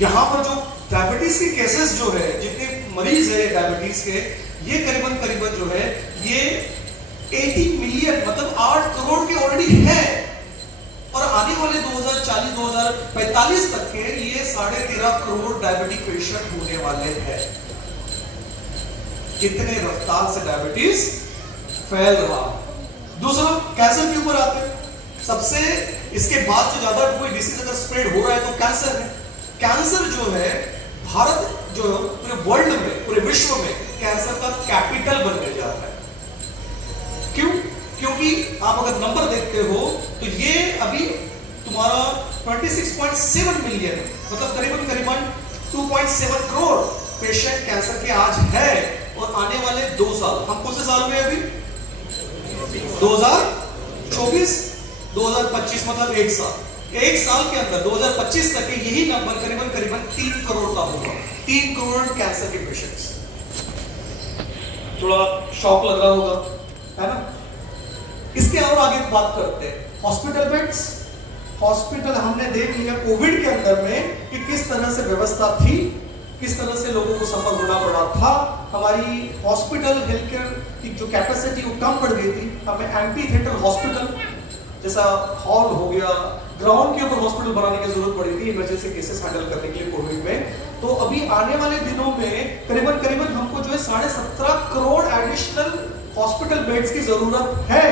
यहाँ पर जो डायबिटीज के केसेस जो है, जितने मरीज है डायबिटीज के, ये करीबन जो है ये 80 मिलियन मतलब 8 करोड़ के ऑलरेडी है, और आने वाले 2040-2045 तक के ये 13.5 करोड़ डायबिटिक पेशेंट होने वाले हैं। कितने रफ्तार से डायबिटीज फैल रहा। दूसरा, कैंसर के ऊपर आते हैं। सबसे इसके बाद जो ज्यादा कोई डिसीज अगर स्प्रेड हो रहा है तो कैंसर है। कैंसर जो है भारत जो पूरे वर्ल्ड में, पूरे विश्व में कैंसर का कैपिटल बनने जा रहा है। क्यों? क्योंकि आप अगर नंबर देखते हो तो ये अभी तुम्हारा 26.7 मिलियन मतलब करीबन 2.7 करोड़ पेशेंट कैंसर के आज है, और आने वाले 2 साल, हम कौन से साल में अभी 2024 2025 मतलब 1 साल के अंदर 2025 तक यही नंबर करीबन 3 करोड़ का होगा। 3 करोड़ कैंसर के पेशेंट्स। थोड़ा शॉक लग रहा होगा, है ना? इसके और आगे बात करते हैं हॉस्पिटल बेड्स। हॉस्पिटल हमने देख लिया कोविड के अंदर में कि किस तरह से व्यवस्था थी, किस तरह से लोगों को सफर होना पड़ा था। हमारी हॉस्पिटल हेल्थ केयर की जो कैपेसिटी वो कम पड़ गई थी। हमें एम्पी थिएटर हॉस्पिटल जैसा हॉल हो गया, ग्राउंड के ऊपर हॉस्पिटल बनाने की जरूरत पड़ी थी इमरजेंसी केसेस हैंडल करने के लिए कोविड में। तो अभी आने वाले दिनों में करीबन हमको जो है 17.5 करोड़ एडिशनल हॉस्पिटल बेड्स की जरूरत है।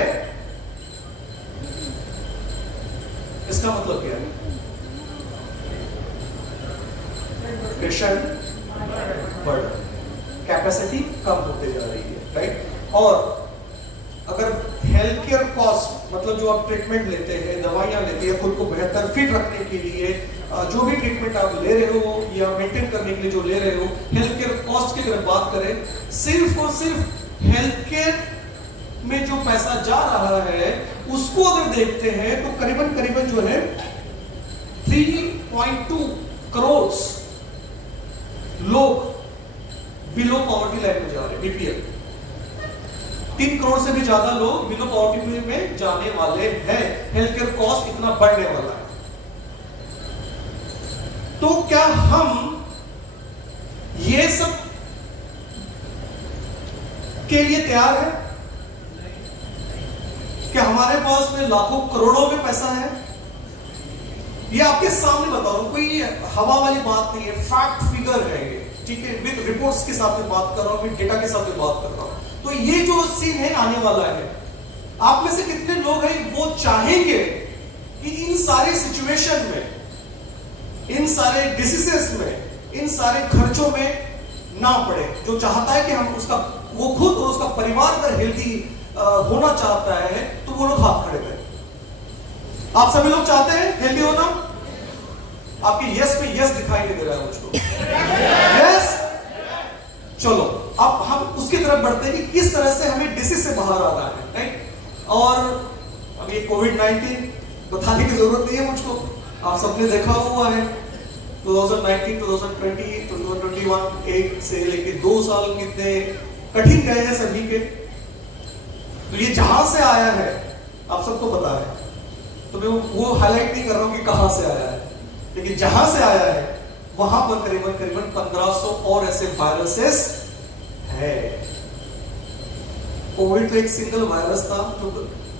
इसका मतलब क्या है? पेशेंट बढ़, कैपेसिटी कम होते जा रही है, राइट? और अगर हेल्थ केयर कॉस्ट मतलब जो आप ट्रीटमेंट लेते हैं, दवाइयां लेते हैं, खुद को बेहतर फिट रखने के लिए जो भी ट्रीटमेंट आप ले रहे हो या मेंटेन करने के लिए जो ले रहे हो, हेल्थ केयर कॉस्ट की अगर बात करें, सिर्फ और सिर्फ हेल्थ केयर में जो पैसा जा रहा है उसको अगर देखते हैं तो करीबन जो है 3.2 करोड़ लोग बिलो पॉवर्टी लाइन में जा रहे हैं, बीपीएल। 3 करोड़ से भी ज्यादा लोग बिलो पॉवर्टी में जाने वाले हैं। हेल्थ केयर कॉस्ट इतना बढ़ने वाला है। तो क्या हम ये सब के लिए तैयार है? क्या हमारे पास में लाखों करोड़ों में पैसा है? ये आपके सामने बता रहा हूं, कोई हवा वाली बात नहीं है, फैक्ट फिगर है ये, ठीक है? विद रिपोर्ट्स के साथ में बात कर रहा हूं, विद डेटा के साथ में बात कर रहा हूं। तो ये जो सीन है आने वाला है। आप में से कितने लोग हैं वो चाहेंगे कि इन सारे सिचुएशन में, इन सारे डिसीजेस में, इन सारे खर्चों में ना पड़े? जो चाहता है कि हम उसका, वो खुद और उसका परिवार अगर हेल्दी होना चाहता है तो वो लोग हाथ खड़े करें। आप सभी लोग चाहते हैं हेल्दी होना? आपके यस में यस दिखाई नहीं दे रहा है मुझको। यस, चलो अब हम उसकी तरफ बढ़ते हैं कि किस तरह से हमें डिसीज से बाहर आना है, राइट? और अब ये कोविड-19 बताने की जरूरत नहीं है मुझको, आप सबने देखा हुआ है। 2019, 2020, 2021 एक से लेके 2 साल कितने कठिन गए हैं सभी के। तो ये जहां से आया है आप सबको पता है, तो मैं वो हाईलाइट नहीं कर रहा हूं कि कहां से आया है, लेकिन जहां से आया है वहां पर करीबन 1500 और ऐसे वायरसेस है। कोविड तो एक सिंगल वायरस था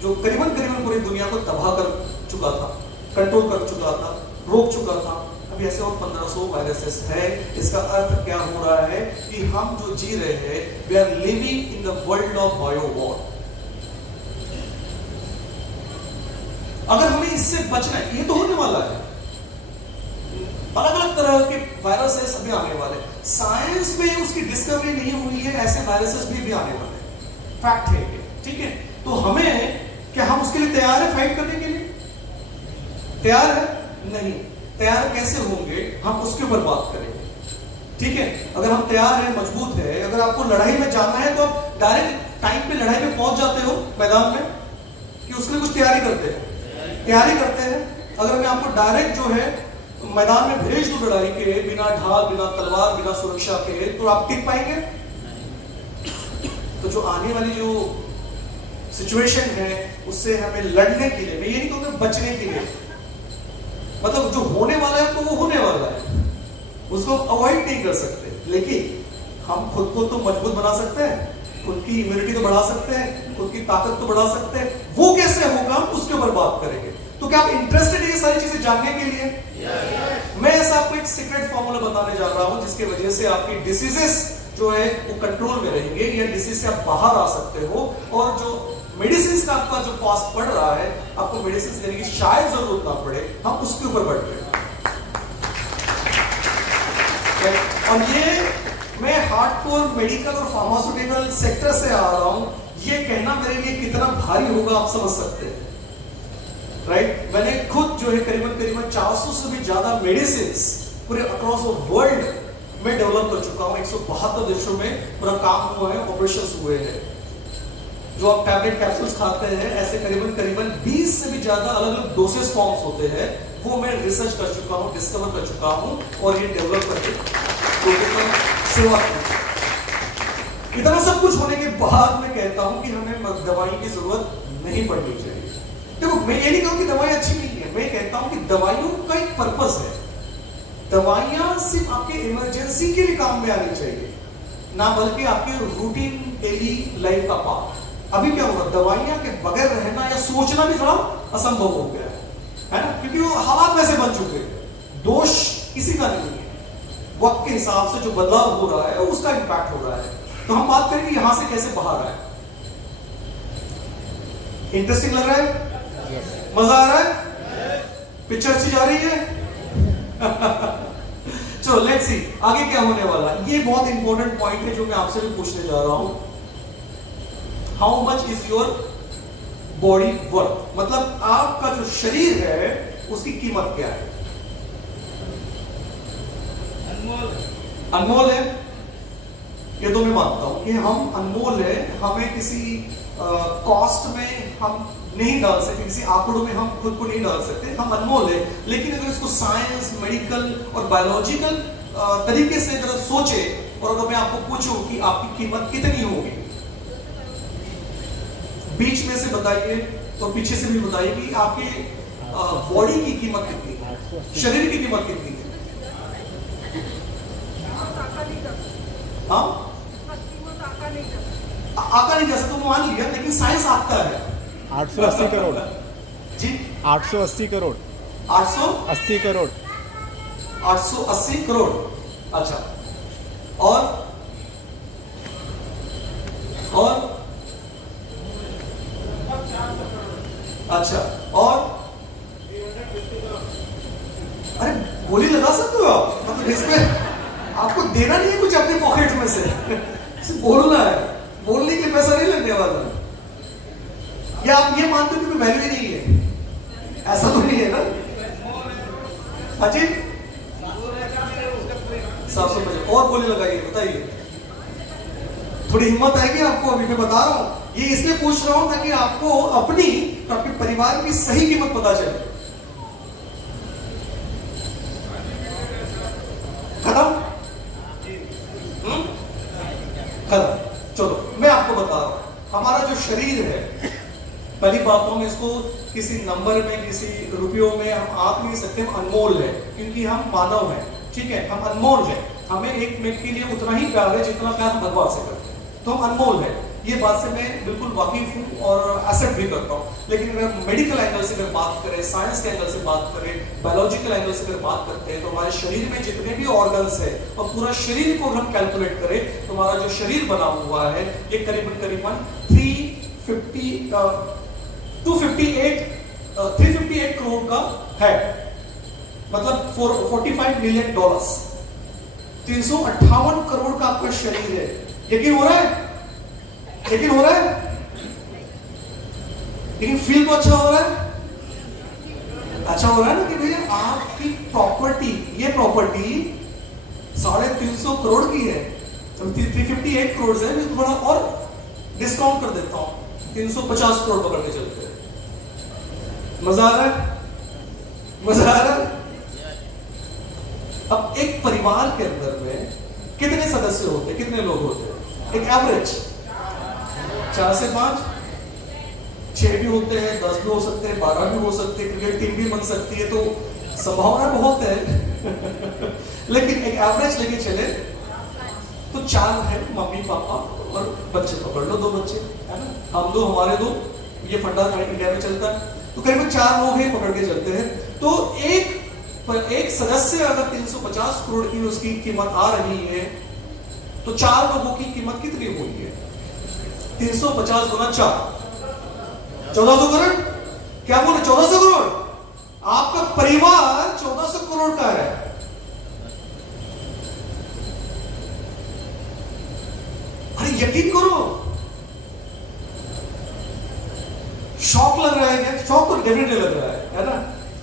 जो करीबन पूरी दुनिया को तबाह कर चुका था, कंट्रोल कर चुका था, रोक चुका था। अभी ऐसे और 1500 वायरसेस है। इसका अर्थ क्या हो रहा है कि हम जो जी रहे हैं, we are living in the world of bio war. अगर हमें इससे बचना है, ये तो होने वाला है, अलग अलग तरह के वायरसेस अभी आने वाले। साइंस में उसकी डिस्कवरी नहीं हुई है, ऐसे वायरसेस भी आने वाले, फैक्ट है ये, ठीक है? तो हमें, क्या हम उसके लिए तैयार है फाइट करने के लिए? तैयार है? नहीं। तैयार कैसे होंगे हम उसके ऊपर बात करेंगे, ठीक है? अगर हम तैयार हैं, मजबूत है, अगर आपको लड़ाई में जाना है तो आप डायरेक्ट टाइम पे लड़ाई में पहुंच जाते हो मैदान में, कि उसके लिए कुछ तैयारी करते हैं? तैयारी करते हैं। अगर मैं आपको डायरेक्ट जो है मैदान में भेज दूं लड़ाई के, बिना ढाल, बिना तलवार, बिना सुरक्षा के, तो आप टिक पाएंगे? तो जो आने वाली जो सिचुएशन है उससे हमें लड़ने के लिए, मैं ये नहीं कहूँगा बचने के लिए, मतलब जो होने वाला है तो वो होने वाला है, उसको अवॉइड नहीं कर सकते, लेकिन हम खुद को तो मजबूत बना सकते हैं, खुद की इम्यूनिटी तो बढ़ा सकते हैं, खुद की ताकत तो बढ़ा सकते हैं। वो कैसे होगा उसके ऊपर बात करेंगे। तो क्या आप इंटरेस्टेड हैं ये सारी चीजें जानने के लिए? मैं ऐसा आपको एक सीक्रेट फॉर्मूला बताने जा रहा हूं जिसकी वजह से आपकी डिसीजेस जो है वो कंट्रोल में रहेंगे, या डिसीज से आप बाहर आ सकते हो, और जो मेडिसिन का आपका जो कॉस्ट पड़ रहा है, आपको मेडिसिन लेने की शायद जरूरत ना पड़े, हम उसके ऊपर बढ़ रहे हैं। और ये मैं हार्डकोर मेडिकल और फार्मास्यूटिकल सेक्टर से आ रहा हूं, ये कहना मेरे लिए कितना भारी होगा आप समझ सकते हैं, राइट? मैंने खुद जो है करीबन 400 से भी ज्यादा मेडिसिन पूरे अक्रॉस द वर्ल्ड में डेवलप कर चुका हूं। 172 देशों में पूरा काम हुआ है, ऑपरेशंस हुए हैं। जो आप टैबलेट कैप्सूल्स खाते हैं, ऐसे करीबन 20 से भी ज्यादा अलग अलग डोसेस फॉर्म्स होते हैं, वो मैं रिसर्च कर चुका हूं, डिस्कवर कर चुका हूं, और ये डेवलप करके लोगों को सेवा की। इतना सब कुछ होने के बाद मैं कहता हूं कि हमें दवाई की जरूरत नहीं पड़नी चाहिए। देखो, मैं ये नहीं कहूं कि दवाई अच्छी नहीं है, मैं कहता हूं कि दवाइयों का एक पर्पस है। दवाइयां सिर्फ आपके इमरजेंसी के लिए काम में आनी चाहिए, ना बल्कि आपके रूटीन डेली लाइफ का पार्ट। अभी क्या होगा, दवाइयां के बगैर रहना या सोचना भी थोड़ा असंभव हो गया है ना, क्योंकि वो हालात वैसे बन चुके हैं। दोष किसी का नहीं है, वक्त के हिसाब से जो बदलाव हो रहा है उसका इंपैक्ट हो रहा है। तो हम बात करेंगे यहां से कैसे बाहर आए। इंटरेस्टिंग लग रहा है? मजा आ रहा है? पिक्चर अच्छी जा रही है? चलो लेट्स सी आगे क्या होने वाला है। ये बहुत इंपॉर्टेंट पॉइंट है जो मैं आपसे भी पूछने जा रहा हूं। How much is your body worth? मतलब आपका जो शरीर है उसकी कीमत क्या है? अनमोल है, ये तो मैं मानता हूं कि हम अनमोल है। हमें किसी कॉस्ट में हम नहीं डाल सकते, किसी आंकड़ों में हम खुद को नहीं डाल सकते, हम अनमोल है। लेकिन अगर इसको साइंस, मेडिकल और बायोलॉजिकल तरीके से अगर सोचे, और अगर मैं आपको पूछूं कि आपकी कीमत कितनी होगी, बीच में से बताइए और पीछे से भी बताइए कि आपके बॉडी की कीमत कितनी है, शरीर की कीमत कितनी है? हाँ, आका नहीं जा सकता, तो मान लिया, लेकिन साइंस आका है 880 करोड़ जी। 880 करोड़ 880 करोड़ 880 करोड़। अच्छा, और अच्छा, और अरे गोली लगा सकते हो आप, मतलब इसमें आपको देना नहीं है कुछ अपनी पॉकेट में से, सिर्फ बोलना है, बोलने के पैसा नहीं लगने वाला। या आप ये मानते हो कि कोई वैल्यू नहीं है? ऐसा तो नहीं है ना? हाँ जी, 750 और गोली लगाइए, बताइए। थोड़ी हिम्मत आएगी आपको, अभी मैं बता रहा हूं। ये इसलिए पूछ रहा हूं ताकि आपको अपनी तो आपके परिवार की सही कीमत पता चले। खत्म? खत्म। चलो मैं आपको बता रहा हूं, हमारा जो शरीर है, पहली बात तो हम इसको किसी नंबर में, किसी रुपयों में हम आंक नहीं सकते, हम अनमोल है, क्योंकि हम मानव हैं, ठीक है, हम अनमोल है। हमें एक मिनट के लिए उतना ही प्यार है जितना प्यार हम भगवान से करते हैं, तो हम अनमोल है। ये बात से मैं बिल्कुल वाकिफ हूँ और एक्सेप्ट भी करता हूँ। लेकिन अगर मेडिकल एंगल से अगर बात करें, साइंस के एंगल से बात करें, बायोलॉजिकल एंगल से अगर बात करते हैं, तो हमारे शरीर में जितने भी ऑर्गन्स है और पूरा शरीर को हम कैलकुलेट करें, तो हमारा जो शरीर बना हुआ है ये करीबन 358 करोड़ का है, मतलब $45 मिलियन। 358 करोड़ का आपका शरीर है। यकीन हो रहा है? यकीन हो रहा है? लेकिन फील तो अच्छा हो रहा है? अच्छा हो रहा है ना कि भैया आपकी प्रॉपर्टी, ये प्रॉपर्टी 350 करोड़ की है, 358 करोड़ है। मैं थोड़ा और डिस्काउंट कर देता हूं, 350 करोड़ पकड़ के चलते हैं। मजा आ रहा है? मजा आ रहा है? अब एक परिवार के अंदर में कितने सदस्य होते हैं, कितने लोग होते हैं? एक एवरेज 4 से 5, 6 भी होते हैं, 10 भी हो सकते हैं, 12 भी हो सकते हैं, क्रिकेट टीम भी बन सकती है, तो संभावना बहुत है। लेकिन एक एवरेज लेके चले तो 4 है, मम्मी पापा और बच्चे पकड़ लो, 2 बच्चे है ना, हम 2 हमारे 2, ये फंडा इंडिया में चलता है। तो करीबन 4 लोग ही पकड़ के चलते हैं। तो एक सदस्य अगर 350 करोड़ की उसकी कीमत आ रही है तो 4 लोगों की कीमत कितनी हुई है? 350 गुना 4, 1400 करोड़। क्या बोले? 1400 करोड़। आपका परिवार 1400 करोड़ का है। अरे यकीन करो, शौक लग रहा है क्या? शौक तो डेफिनेटली लग रहा है ना,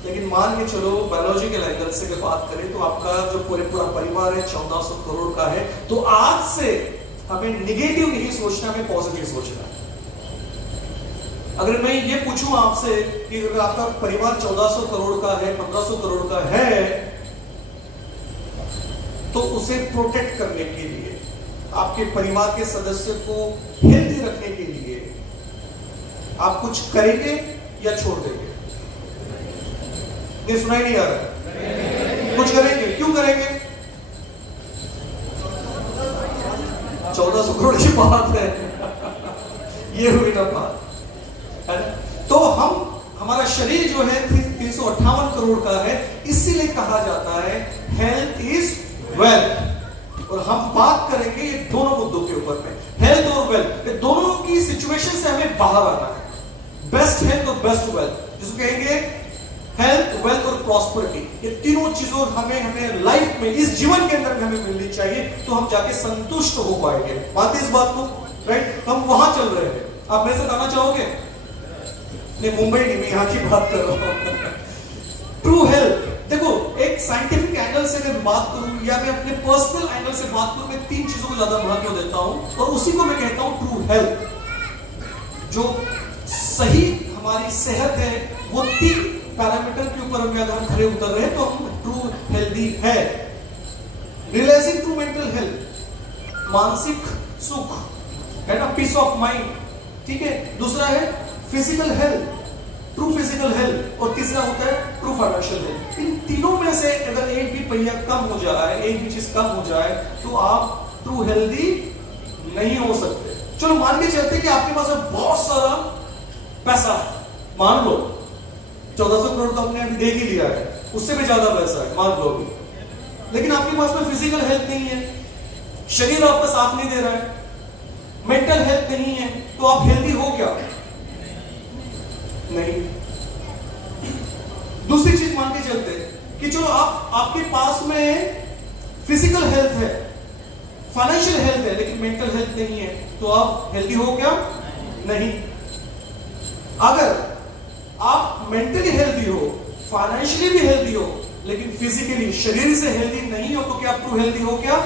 लेकिन मान के चलो बायोलॉजिकल एंगल से अगर बात करें तो आपका जो पूरा परिवार है 1400 करोड़ का है। तो आज से हमें निगेटिव नहीं सोचना, हमें पॉजिटिव सोचना है। अगर मैं ये पूछूं आपसे कि अगर आपका परिवार 1400 करोड़ का है, 1500 करोड़ का है, तो उसे प्रोटेक्ट करने के लिए, आपके परिवार के सदस्य को हेल्दी रखने के लिए आप कुछ करेंगे या छोड़ देंगे? ये सुनाई नहीं आ रहा? कुछ करेंगे। क्यों करेंगे? 1400 करोड़ की बात है ये हुई ना बात, है ना? तो हमारा शरीर जो है 358 करोड़ का है, इसीलिए कहा जाता है हेल्थ इज वेल्थ। और हम बात करेंगे ये दोनों मुद्दों के ऊपर में, हेल्थ और वेल्थ, ये दोनों की सिचुएशन से हमें बाहर आना है। बेस्ट हेल्थ और बेस्ट वेल्थ, जिसको कहेंगे हेल्थ, वेल्थ और प्रॉस्पेरिटी, ये तीनों चीजों हमें लाइफ में, इस जीवन के अंदर में हमें मिलनी चाहिए, तो हम जाके संतुष्ट हो पाएंगे। बात इस बात को, राइट? हम वहां चल रहे हैं। आप मेरे साथ आना चाहोगे? नहीं, मुंबई नहीं, मैं यहाँ की बात कर रहा हूं। ट्रू हेल्थ, देखो एक साइंटिफिक एंगल से अगर बात करूं या मैं अपने पर्सनल एंगल से बात करूं, मैं 3 चीजों को ज्यादा महत्व देता हूं और उसी को मैं कहता हूं ट्रू हेल्थ। जो सही हमारी सेहत है वो 3 पैरामीटर के ऊपर अगर हम खड़े उतर रहे हैं तो हम ट्रू हेल्दी है। रियलाइजिंग ट्रू मेंटल हेल्थ, मानसिक सुख, है ना, पीस ऑफ माइंड, ठीक है। दूसरा है physical health, true physical health, और तीसरा होता है ट्रू फाइनेंशियल हेल्थ। इन तीनों में से अगर एक भी पहिया कम हो जाए, एक भी चीज कम हो जाए, तो आप ट्रू हेल्दी नहीं हो सकते। चलो मान के चलते कि आपके पास बहुत सारा पैसा है, मान लो 1400 करोड़ तो हमने अभी देख ही लिया है, उससे भी ज्यादा पैसा है, मान लो अभी, लेकिन आपके पास में फिजिकल हेल्थ नहीं है, शरीर आपका साथ नहीं दे रहा है, मेंटल हेल्थ नहीं है, तो आप हेल्दी हो क्या? नहीं। दूसरी चीज मान के चलते कि जो आपके पास में फिजिकल हेल्थ है, फाइनेंशियल हेल्थ है, लेकिन मेंटल हेल्थ नहीं है, तो आप हेल्दी हो क्या? नहीं। अगर आप मेंटली हेल्दी हो, फाइनेंशियली भी हेल्दी हो, लेकिन फिजिकली शरीर से हेल्दी नहीं हो, तो क्या आप ट्रू हेल्दी हो क्या?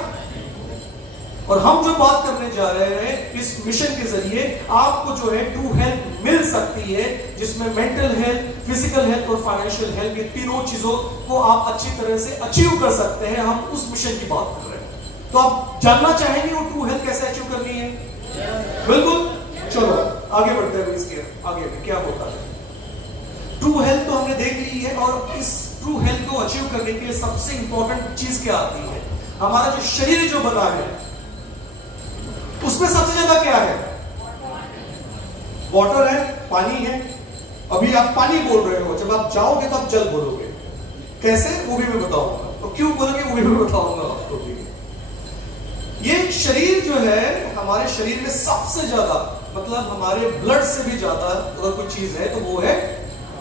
और हम जो बात करने जा रहे हैं इस मिशन के जरिए, आपको जो है ट्रू हेल्थ मिल सकती है, जिसमें मेंटल हेल्थ, फिजिकल हेल्थ और फाइनेंशियल हेल्थ, ये तीनों चीजों को आप अच्छी तरह से अचीव कर सकते हैं। हम उस मिशन की बात कर रहे हैं। तो आप जानना चाहेंगे वो ट्रू हेल्थ कैसे अचीव करनी है? बिल्कुल, चलो आगे बढ़ते हैं। इसके आगे में क्या होता है? ट्रू हेल्थ तो हमने देख ली है, और इस ट्रू हेल्थ को अचीव करने के लिए सबसे इंपॉर्टेंट चीज क्या आती है? हमारा जो शरीर जो बना है उसमें सबसे ज्यादा क्या है? वाटर है, पानी है। अभी आप पानी बोल रहे हो, जब आप जाओगे तो आप जल बोलोगे। कैसे? वो भी मैं बताऊंगा। तो क्यों बोलोगे वो भी मैं बताऊंगा आपको भी। ये शरीर जो है, हमारे शरीर में सबसे ज्यादा, मतलब हमारे ब्लड से भी ज्यादा अगर कोई चीज है तो वो है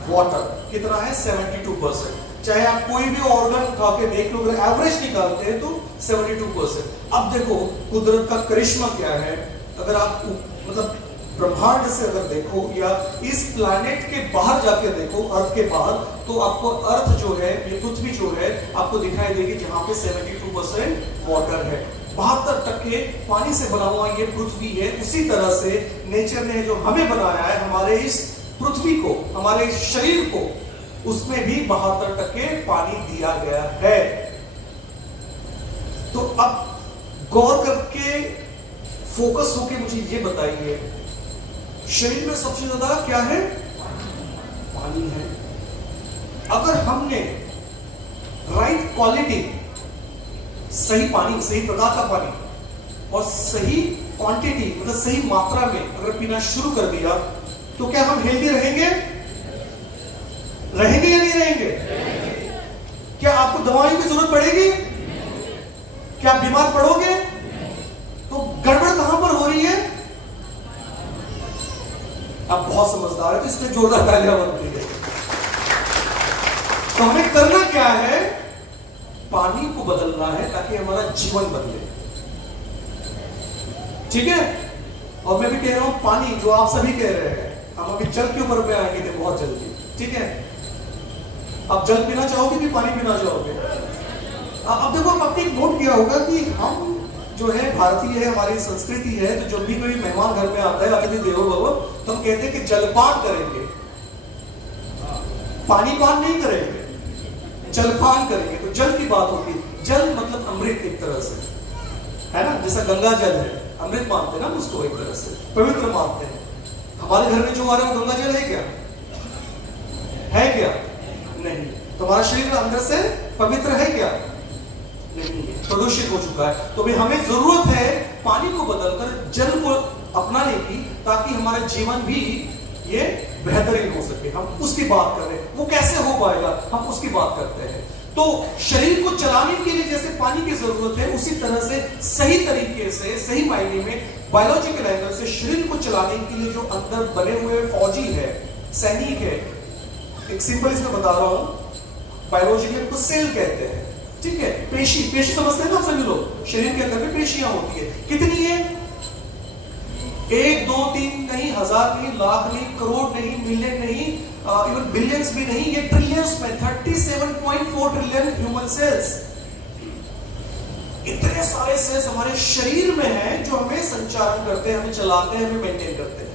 वाटर। कितना है? 72%। चाहे आप कोई भी ऑर्गन उठा के देख लो, अगर एवरेज निकालते हैं तो 72%। अब देखो कुदरत का करिश्मा क्या है। अगर आप मतलब ब्रह्मांड से अगर देखो या इस प्लैनेट के बाहर जाके देखो, अर्थ के बाहर, तो आपको अर्थ जो है, ये पृथ्वी जो है, आपको दिखाई देगी जहां पे 72% वाटर है, 72% पानी से बना हुआ ये पृथ्वी है। उसी तरह से नेचर ने जो हमें बनाया है, हमारे इस पृथ्वी को, हमारे इस शरीर को, उसमें भी 72% पानी दिया गया है। तो अब गौर करके फोकस होके मुझे ये बताइए, शरीर में सबसे ज्यादा क्या है? पानी है। अगर हमने राइट क्वालिटी सही पानी, सही प्रकार का पानी और सही क्वांटिटी मतलब सही मात्रा में अगर पीना शुरू कर दिया तो क्या हम हेल्दी रहेंगे? रहेंगे या नहीं रहेंगे? क्या आपको दवाइयों की जरूरत पड़ेगी? क्या आप बीमार पड़ोगे? तो गड़बड़ कहां पर हो रही है? आप बहुत समझदार है तो इसलिए जोरदार तालियां बनती है। तो हमें करना क्या है? पानी को बदलना है ताकि हमारा जीवन बदले। ठीक है? और मैं भी कह रहा हूं पानी जो आप सभी कह रहे हैं, हम अभी जल के ऊपर पे आएंगे थे बहुत जल्दी। ठीक है? आप जल पीना चाहोगे कि पानी पीना चाहोगे? अब देखो, आपने एक नोट किया होगा कि हम जो है भारतीय है, हमारी संस्कृति है, तो जब भी कोई मेहमान घर में आता है, अतिथि देवो भव, तो हम कहते हैं कि जलपान करेंगे, पानी पान नहीं करेंगे, जलपान करेंगे। तो जल की बात होती है। जल मतलब अमृत एक तरह से, है ना? जैसा गंगा जल है, अमृत मानते हैं ना उसको, एक तरह से पवित्र मानते हैं। हमारे घर में जो आ रहा है वो गंगा जल है क्या? है क्या? नहीं। तुम्हारा शरीर अंदर से पवित्र है क्या? नहीं है, प्रदूषित हो चुका है। तो भाई हमें जरूरत है पानी को बदलकर जल को अपनाने की, ताकि हमारा जीवन भी ये बेहतरीन हो सके। हम उसकी बात कर रहे हैं। वो कैसे हो पाएगा, हम उसकी बात करते हैं। तो शरीर को चलाने के लिए जैसे पानी की जरूरत है, उसी तरह से सही तरीके से, सही मायने में, बायोलॉजिकल एंगल से शरीर को चलाने के लिए जो अंदर बने हुए फौजी है, सैनिक है, एक सिंपल इसमें बता रहा हूं, बायोलॉजिकल को सेल कहते हैं। ठीक है? पेशी, पेशी समझते हैं ना आप सभी लोग? शरीर के अंदर में पेशियां होती है। कितनी है? 1 2 3 नहीं, 1000 नहीं, लाख नहीं, करोड़ नहीं, मिलियन नहीं, इवन बिलियंस भी नहीं, ये ट्रिलियंस में 37.4 ट्रिलियन ह्यूमन सेल्स। इतने सारे सेल्स हमारे शरीर में हैं जो हमें संचालन करते हैं, हमें चलाते हैं, हमें मेंटेन करते हैं।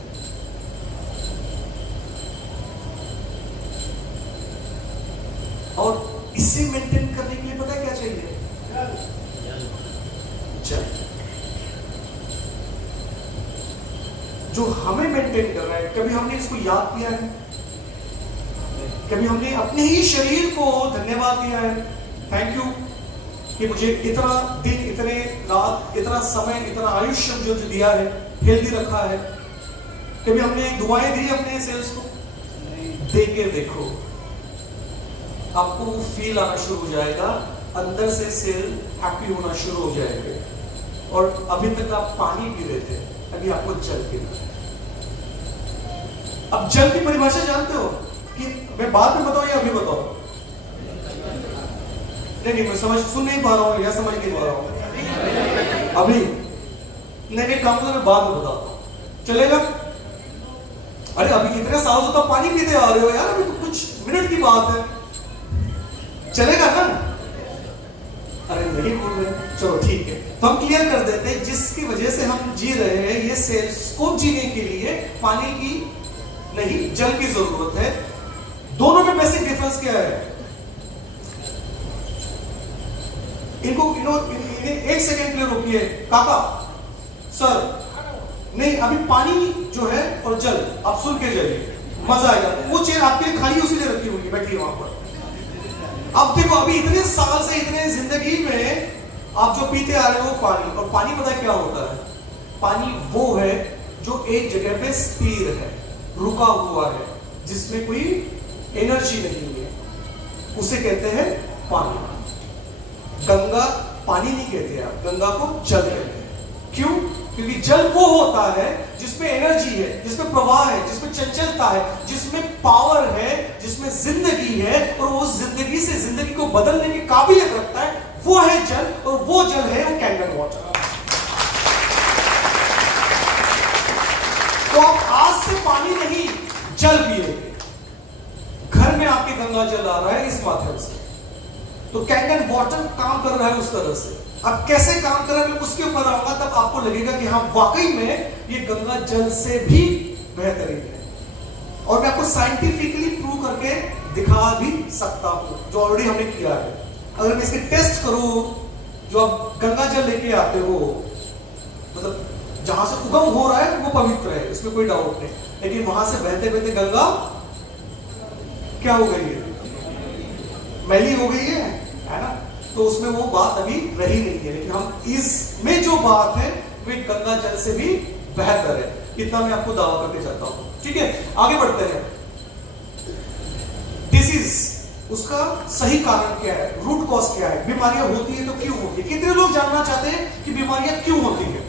और इसे मेंटेन करने के लिए पता है क्या चाहिए? जल। जो हमें मेंटेन कर रहा है, कभी हमने इसको याद किया है? कभी हमने अपने ही शरीर को धन्यवाद दिया है? थैंक यू कि मुझे इतना दिन, इतने रात, इतना समय, इतना आयुष्य जो दिया है, हेल्दी रखा है। कभी हमने दुआएं दी अपने सेल्स को? दे के देखो, आपको वो फील आना शुरू हो जाएगा, अंदर से सेल हैप्पी होना शुरू हो जाएंगे। और अभी तक आप पानी पी रहे थे, अभी आपको जल पीना है। अब जल की परिभाषा जानते हो कि मैं बाद में बताऊं या अभी बताऊं? नहीं, मैं सुन नहीं पा रहा हूं या समझ नहीं पा रहा हूं अभी? नहीं, काम तो मैं बाद में बताता हूं, चलेगा? अरे अभी इतने सालों से तो पानी पीते आ रहे हो यार, अभी तो कुछ मिनट की बात है, चलेगा ना? अरे नहीं बोल रहे, चलो ठीक है। तो हम क्लियर कर देते हैं, जिसकी वजह से हम जी रहे हैं, ये सेल्स को जीने के लिए पानी की नहीं, जल की जरूरत है। दोनों में बेसिक डिफरेंस क्या है? इनको एक सेकेंड के लिए रोकिए। काका, सर, नहीं, अभी पानी जो है और जल, आप सुन के जाइए, मजा आएगा। वो चेयर आपके लिए खाली उसी लिए रखी हुई है, बैठिए वहां पर। अब देखो, अभी इतने साल से, इतने जिंदगी में आप जो पीते आ रहे हो पानी, और पानी पता है क्या होता है? पानी वो है जो एक जगह पे स्थिर है, रुका हुआ है, जिसमें कोई एनर्जी नहीं है, उसे कहते हैं पानी। गंगा पानी नहीं कहते आप, गंगा को जल कहते हैं। क्यों? क्योंकि जल वो होता है जिसमें एनर्जी है, जिसमें प्रवाह है, जिसमें चंचलता है, जिसमें पावर है, जिसमें जिंदगी है, और वो जिंदगी से जिंदगी को बदलने की काबिलियत रखता है, वो है जल। और वो जल है वो कैंगन वाटर। तो आप आज से पानी नहीं, जल पिएंगे। घर में आपके गंगा जल आ रहा है इस माध्यम से, तो कैंगन वाटर काम कर रहा है उस तरह से। अब कैसे काम कर रहा है मैं उसके ऊपर आऊंगा, तब आपको लगेगा कि हाँ वाकई में ये गंगा जल से भी बेहतरीन है। और मैं आपको साइंटिफिकली प्रूव करके दिखा भी सकता हूं, जो ऑलरेडी हमने किया है। अगर मैं इसके टेस्ट करूं, जो आप गंगा जल लेके आते हो, मतलब जहां से उगम हो रहा है वो पवित्र है, इसमें कोई डाउट नहीं, लेकिन वहां से बहते बहते गंगा क्या हो गई है? मैली हो गई है ना? तो तो उसमें वो बात अभी रही नहीं है, लेकिन हम इसमें जो बात है वे गंगा जल से भी बेहतर है, इतना मैं आपको दावा करके चाहता हूं। ठीक है, आगे बढ़ते हैं। डिसीज, उसका सही कारण क्या है, रूट कॉज क्या है, बीमारियां होती है तो क्यों होती है। कितने लोग जानना चाहते हैं कि बीमारियां क्यों होती है?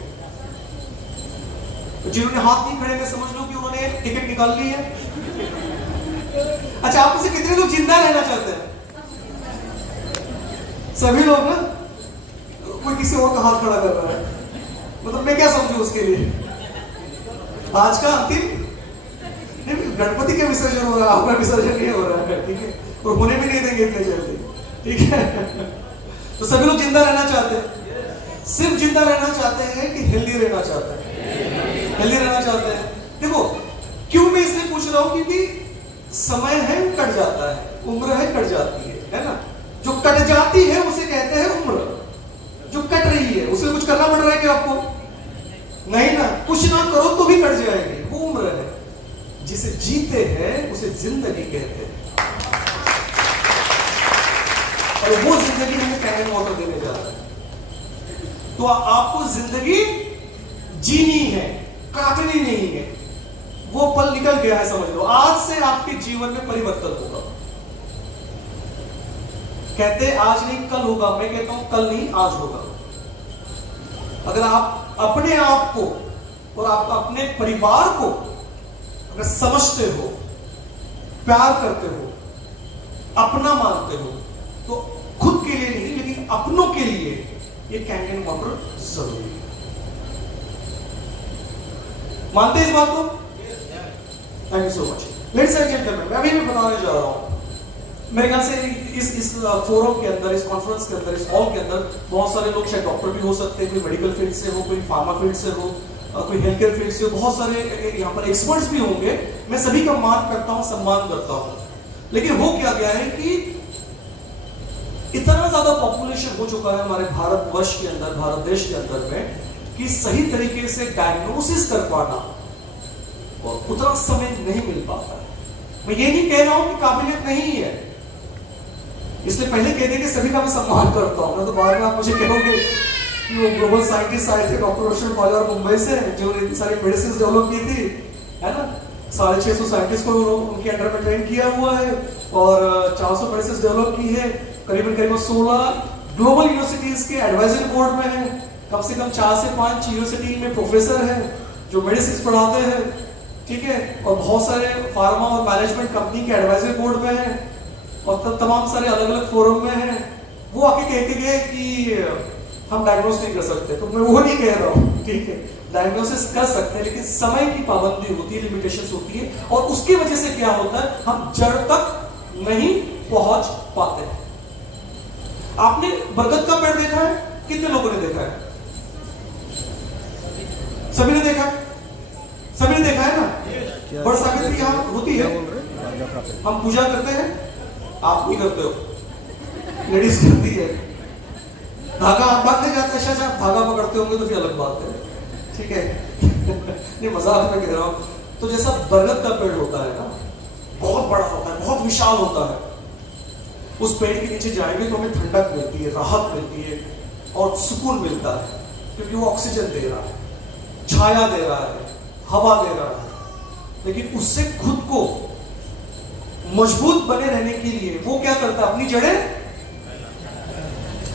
तो जिन्होंने हाथ नहीं खड़े, मैं समझ लो कि उन्होंने टिकट निकाल ली है। अच्छा, आप में से कितने लोग जिंदा रहना चाहते हैं? सभी लोग ना? कोई किसी और का हाथ खड़ा कर रहा है, मतलब मैं क्या समझू उसके लिए? आज का अंतिम गणपति का विसर्जन हो रहा है, आपका विसर्जन नहीं हो रहा है, ठीक है, और होने भी नहीं देंगे इतने जल्दी, ठीक है। तो सभी लोग जिंदा रहना चाहते हैं, सिर्फ जिंदा रहना चाहते हैं कि हेल्दी रहना चाहते हैं? हेल्दी रहना चाहते हैं। देखो क्यों मैं इसलिए पूछ रहा हूं, क्योंकि समय है कट जाता है, उम्र है कट जाती है ना। जो कट जाती है उसे कहते हैं उम्र, जो कट रही है उसे कुछ करना पड़ रहा है क्या आपको? नहीं ना, कुछ ना करो तो भी कट जाएगी, वो उम्र है। जिसे जीते हैं उसे जिंदगी कहते हैं, और वो जिंदगी हमें कैनन वाटर देने जा रहा है। तो आपको जिंदगी जीनी है, काटनी नहीं है। वो पल निकल गया है, समझ लो। आज से आपके जीवन में परिवर्तन होगा। कहते आज नहीं कल होगा, मैं कहता हूं कल नहीं आज होगा। अगर आप अपने आप को और आप अपने परिवार को अगर समझते हो, प्यार करते हो, अपना मानते हो, तो खुद के लिए नहीं लेकिन अपनों के लिए ये कैंगन वाटर जरूरी है। मानते हैं इस बात को? Thank you so much. Ladies and gentleman, मैं अभी भी बताने जा रहा हूं, मेरे ख्याल से इस फोरम के अंदर, इस कॉन्फ्रेंस के अंदर, इस हॉल के अंदर बहुत सारे लोग शायद डॉक्टर भी हो सकते हैं, कोई मेडिकल फील्ड से हो, कोई फार्मा फील्ड से हो, कोई हेल्थ केयर फील्ड से हो, बहुत सारे यहाँ पर एक्सपर्ट्स भी होंगे। मैं सभी का मान करता हूँ, सम्मान करता हूँ। लेकिन हो क्या गया है कि इतना ज्यादा पॉपुलेशन हो चुका है हमारे भारतवर्ष के अंदर, भारत देश के अंदर में, कि सही तरीके से डायग्नोसिस कर पाना और उतना समय नहीं मिल पाता है। मैं ये नहीं कह रहा हूं कि काबिलियत नहीं है, इसलिए पहले कह देंगे सभी का मैं सम्मान करता हूं, तो बाद में आप मुझे कहोगे कि वो ग्लोबल साइंटिस्ट आए थे डॉक्टर रोशन पॉलर मुंबई से, जो इतनी सारी मेडिसिन डेवलप की थी, है ना। 650 साइंटिस्ट को उनके अंडर में ट्रेन किया हुआ है और 400 मेडिसिन डेवलप की है। करीबन 16 ग्लोबल यूनिवर्सिटीज के एडवाइजरी बोर्ड में है। कम से कम 4 से 5 यूनिवर्सिटी में प्रोफेसर हैं जो मेडिसिन पढ़ाते हैं, ठीक है, और बहुत सारे फार्मा और मैनेजमेंट कंपनी के एडवाइजरी बोर्ड में है, और तमाम सारे अलग अलग फोरम में हैं। वो आके कहते गए कि हम डायग्नोस नहीं कर सकते, तो मैं वो नहीं कह रहा हूँ, ठीक है, डायग्नोसिस कर सकते हैं, लेकिन समय की पाबंदी होती है, लिमिटेशंस होती है, और उसकी वजह से क्या होता है, हम जड़ तक नहीं पहुंच पाते। आपने बरगद का पेड़ देखा है? कितने लोगों ने देखा है? सभी ने देखा है? सभी ने देखा है ना? बड़ सावित्री यहाँ होती है, हम पूजा करते हैं, आप नहीं करते हो, लेडीज करती है। धागा आप बांधने जाते हैं, शायद आप धागा पकड़ते होंगे तो फिर अलग बात है, ठीक है। ये मजाक में कह रहा हूं। तो जैसा बरगद का पेड़ होता है ना, बहुत बड़ा होता है, बहुत विशाल होता है, उस पेड़ के नीचे जाएंगे तो हमें ठंडक मिलती है, राहत मिलती है और सुकून मिलता है, क्योंकि वो ऑक्सीजन दे रहा है, छाया दे रहा है, हवा दे रहा है। लेकिन उससे खुद को मजबूत बने रहने के लिए वो क्या करता है, अपनी जड़ें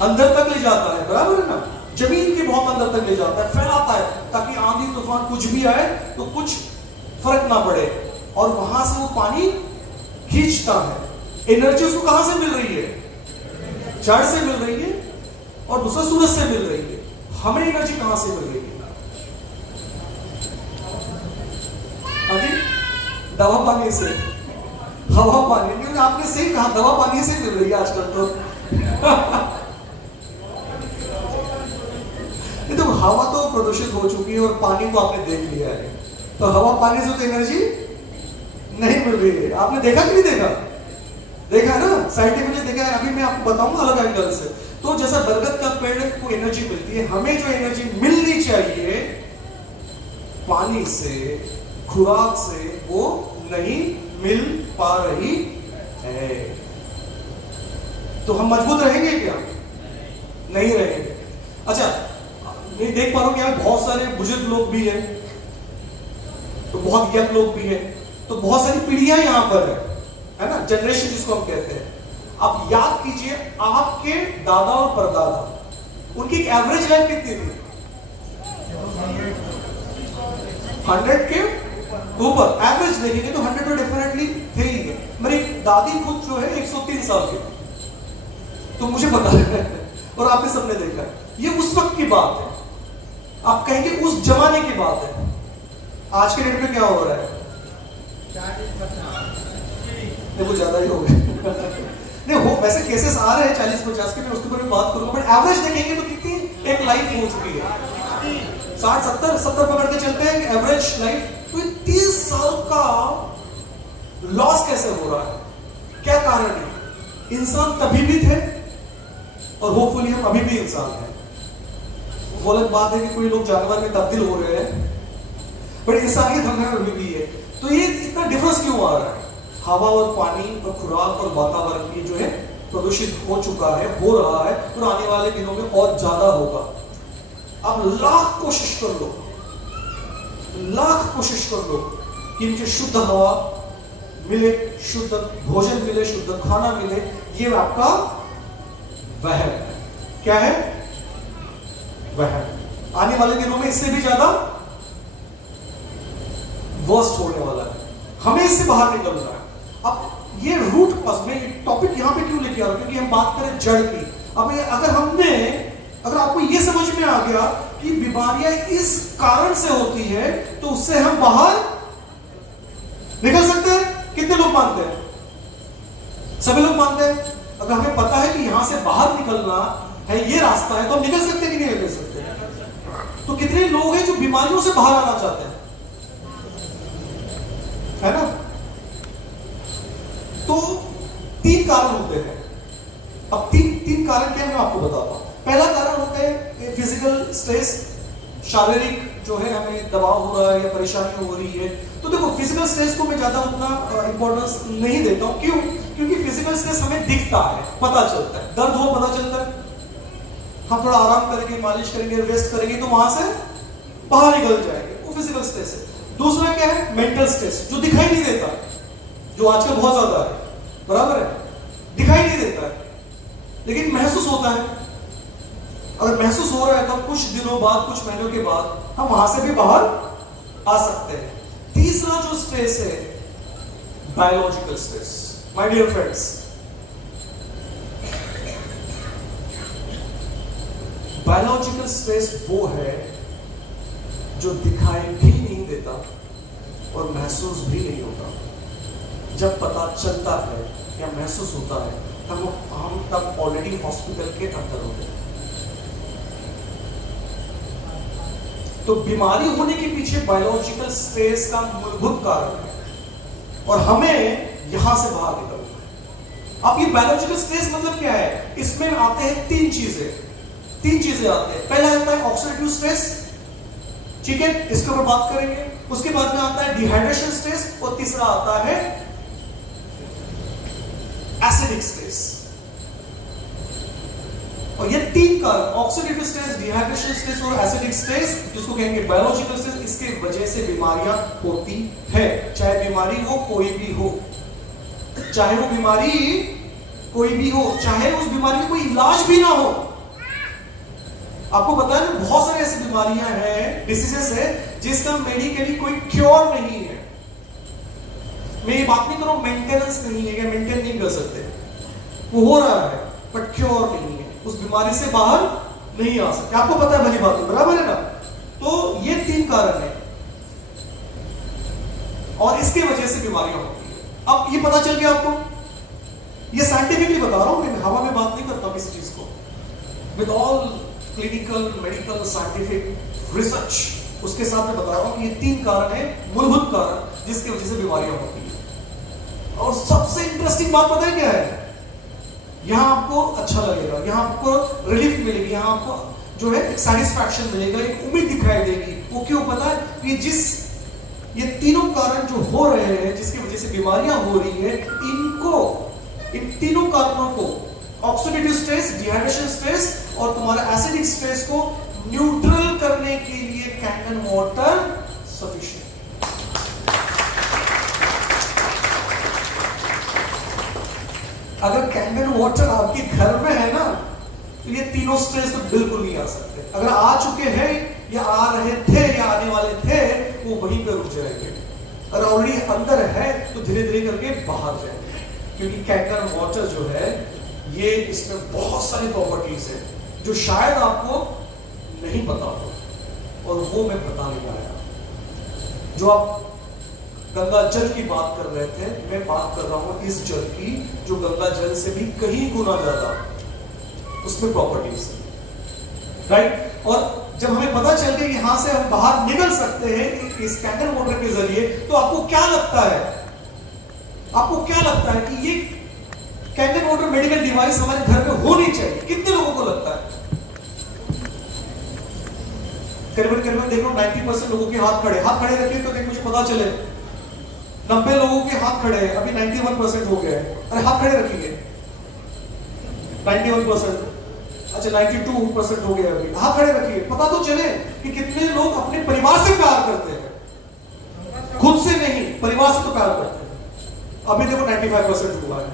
अंदर तक ले जाता है, बराबर है ना, जमीन के बहुत अंदर तक ले जाता है, फैलाता है, ताकि आंधी तूफान कुछ भी आए तो कुछ फर्क ना पड़े, और वहां से वो पानी खींचता है। एनर्जी उसको कहां से मिल रही है? जड़ से मिल रही है, और दूसरा सूरज से मिल रही है। हमें एनर्जी कहां से मिल रही है? दवा पानी से, हवा पानी, क्योंकि आपने सही कहा, दवा पानी से मिल रही है आजकल तो। नहीं तो हवा तो प्रदूषित हो चुकी है और पानी को आपने देख लिया है, तो हवा पानी से तो एनर्जी नहीं मिल रही है। आपने देखा कि नहीं देखा? देखा है ना, साइंटिफिकली देखा है। अभी मैं आपको बताऊंगा अलग एंगल से। तो जैसा बरगद का पेड़ को एनर्जी मिलती है, हमें जो एनर्जी मिलनी चाहिए पानी से, खुराक से, वो नहीं मिल पा रही है। तो हम मजबूत रहेंगे क्या? नहीं रहेंगे। अच्छा, मैं देख पा रहा हूं कि यहाँ बहुत सारे बुजुर्ग लोग भी हैं, तो बहुत यंग लोग भी हैं, तो बहुत सारी पीढ़ियां यहां पर है ना, जनरेशन जिसको हम कहते हैं। अब याद कीजिए, आपके दादा और परदादा, उनकी एवरेज लाइफ कितनी थी? 100 के ऊपर एवरेज देखेंगे तो 100 तो डेफिनेटली थे ही है। मेरी दादी खुद जो है 103 साल की, तो मुझे पता है और आपने सबने देखा है, ये उस वक्त की बात है, आप कहेंगे उस जमाने की बात है। आज के डेट में क्या हो रहा है? देखो ज्यादा ही हो गए नहीं हो, वैसे केसेस आ रहे हैं 40-50 के, मैं उसके ऊपर बात करूंगा, बट एवरेज देखेंगे तो कितनी एक लाइफ हो चुकी है, 60-70 पकड़ के चलते हैं एवरेज लाइफ। तो 30 साल का लॉस कैसे हो रहा है? क्या कारण है? इंसान तभी भी थे और होपफुली हम अभी भी इंसान हैं। वो अलग बात है कि कोई लोग जानवर में तब्दील हो रहे हैं, बट इंसानियत हमें अभी भी है। तो ये इतना डिफरेंस क्यों आ रहा है? हवा और पानी और खुराक और वातावरण की जो है प्रदूषित हो चुका है, हो रहा है, और आने वाले दिनों में और ज्यादा होगा। अब लाख कोशिश कर लो, लाख कोशिश कर लो कि मुझे शुद्ध हवा मिले, शुद्ध भोजन मिले, शुद्ध खाना मिले, ये आपका वहम है। क्या है? वहम। आने वाले दिनों में इससे भी ज्यादा वर्स्ट होने वाला है, हमें इससे बाहर निकलना है। अब ये रूट कॉज में टॉपिक यहां पे क्यों लेके आ रहा हूं? क्योंकि हम बात करें जड़ की। अब अगर आपको ये समझ में आ गया कि बीमारियां इस कारण से होती है, तो उससे हम बाहर निकल सकते हैं। कितने लोग मानते हैं? सभी लोग मानते हैं। अगर हमें पता है कि यहां से बाहर निकलना है, ये रास्ता है, तो हम निकल सकते हैं कि नहीं निकल सकते? तो कितने लोग हैं जो बीमारियों से बाहर आना चाहते हैं, है ना? तो 3 कारण होते हैं। अब तीन कारण क्या मैं आपको बताता हूं। पहला कारण होता है फिजिकल स्ट्रेस, शारीरिक जो है हमें दबाव हो रहा है या परेशानी हो रही है। तो देखो, फिजिकल स्ट्रेस को मैं ज्यादा उतना इंपॉर्टेंस नहीं देता हूं। क्यों? क्योंकि फिजिकल स्ट्रेस हमें दिखता है, पता चलता है, दर्द हो पता चलता है, हम थोड़ा आराम करेंगे, मालिश करेंगे, रेस्ट करेंगे, तो वहां से बाहर निकल जाएंगे, वो फिजिकल स्ट्रेस है। दूसरा क्या है? मेंटल स्ट्रेस, जो दिखाई नहीं देता, जो आजकल बहुत ज्यादा है, बराबर है, दिखाई नहीं देता है लेकिन महसूस होता है। अगर महसूस हो रहा है तो कुछ दिनों बाद, कुछ महीनों के बाद हम वहां से भी बाहर आ सकते हैं। तीसरा जो स्ट्रेस है, biological stress. My dear friends, biological stress वो है जो दिखाई भी नहीं देता और महसूस भी नहीं होता। जब पता चलता है या महसूस होता है तब हम तब ऑलरेडी हॉस्पिटल के अंदर होते हैं। तो बीमारी होने के पीछे बायोलॉजिकल स्ट्रेस का मूलभूत कारण है और हमें यहां से बाहर निकलना है। अब ये बायोलॉजिकल स्ट्रेस मतलब क्या है? इसमें आते हैं तीन चीजें आते हैं। पहला आता है ऑक्सीडेटिव स्ट्रेस, ठीक है, इसके ऊपर बात करेंगे। उसके बाद में आता है डिहाइड्रेशन स्ट्रेस और तीसरा आता है एसिडिक स्ट्रेस। और ये 3 कारण, ऑक्सीडेटिव स्ट्रेस, डिहाइड्रेशन स्ट्रेस और एसिडिक स्ट्रेस, जिसको कहेंगे बायोलॉजिकल स्ट्रेस, इसके वजह से बीमारियां होती है। चाहे बीमारी हो कोई भी हो, चाहे वो बीमारी कोई भी हो, चाहे उस बीमारी में कोई इलाज भी ना हो। आपको पता है बहुत सारी ऐसी बीमारियां हैं, डिसीजेस है, जिसका मेडिकली कोई क्योर नहीं है। मैं ये बात नहीं कर रहा हूं मेंटेनेंस नहीं है या मेंटेन नहीं कर सकते, वो हो रहा है बट क्योर नहीं है, उस बीमारी से बाहर नहीं आ सकते। आपको पता है भली बात है, बराबर है ना? तो ये 3 कारण है और इसके वजह से बीमारियां होती है। अब ये पता चल गया आपको, ये साइंटिफिकली बता रहा हूं, मैं हवा में बात नहीं करता किसी चीज को, with all clinical, medical, scientific research, उसके साथ मैं बता रहा हूं कि ये 3 कारण है, मूलभूत कारण, जिसकी वजह से बीमारियां होती है। और सबसे इंटरेस्टिंग बात पता है क्या है? यहां आपको अच्छा लगेगा, यहां आपको रिलीफ मिलेगी, यहां आपको जो है एक सेटिस्फैक्शन मिलेगा, एक उम्मीद दिखाई देगी। वो क्यों? पता है कि ये तीनों कारण जो हो रहे हैं, जिसकी वजह से बीमारियां हो रही है, इन तीनों कारणों को ऑक्सीडेटिव स्ट्रेस, डिहाइड्रेशन स्ट्रेस और तुम्हारे एसिडिक स्ट्रेस को न्यूट्रल करने के लिए कैंगन वाटर सफिशिएंट। अगर कैंगन वाटर आपके घर में है ना, तो ये तीनों स्ट्रेस तो बिल्कुल नहीं आ सकते। अगर आ चुके हैं या आ रहे थे या आने वाले थे, वो वहीं पे रुक जाएंगे। अगर ऑलरेडी अंदर है तो धीरे धीरे करके बाहर जाएंगे, क्योंकि कैंगन वाटर जो है ये इसमें बहुत सारी प्रॉपर्टीज है जो शायद आपको नहीं पता हो, और वो मैं बताने आया। जो आप गंगा जल की बात कर रहे थे, मैं बात कर रहा हूं इस जल की जो गंगा जल से भी कहीं गुना ज्यादा उसमें प्रॉपर्टीज है, राइट। और जब हमें पता चल गया कि यहां से हम बाहर निकल सकते हैं इस कैंगन वाटर के जरिए, तो आपको क्या लगता है, आपको क्या लगता है कि ये कैंगन वाटर मेडिकल डिवाइस हमारे घर में होनी चाहिए? कितने लोगों को लगता है? करीबन देखो 90% लोगों के हाथ खड़े रखिए तो देख मुझे पता चले। 90 लोगों के हाथ खड़े हैं, अभी 91% हो गए हैं। अरे हाथ खड़े रखिए। 91%, अच्छा 92% हो गए, अभी हाथ खड़े रखिए। पता तो चले कि कितने लोग अपने परिवार से प्यार करते हैं, खुद से नहीं, परिवार से तो प्यार करते हैं। अभी देखो 95% हुआ है,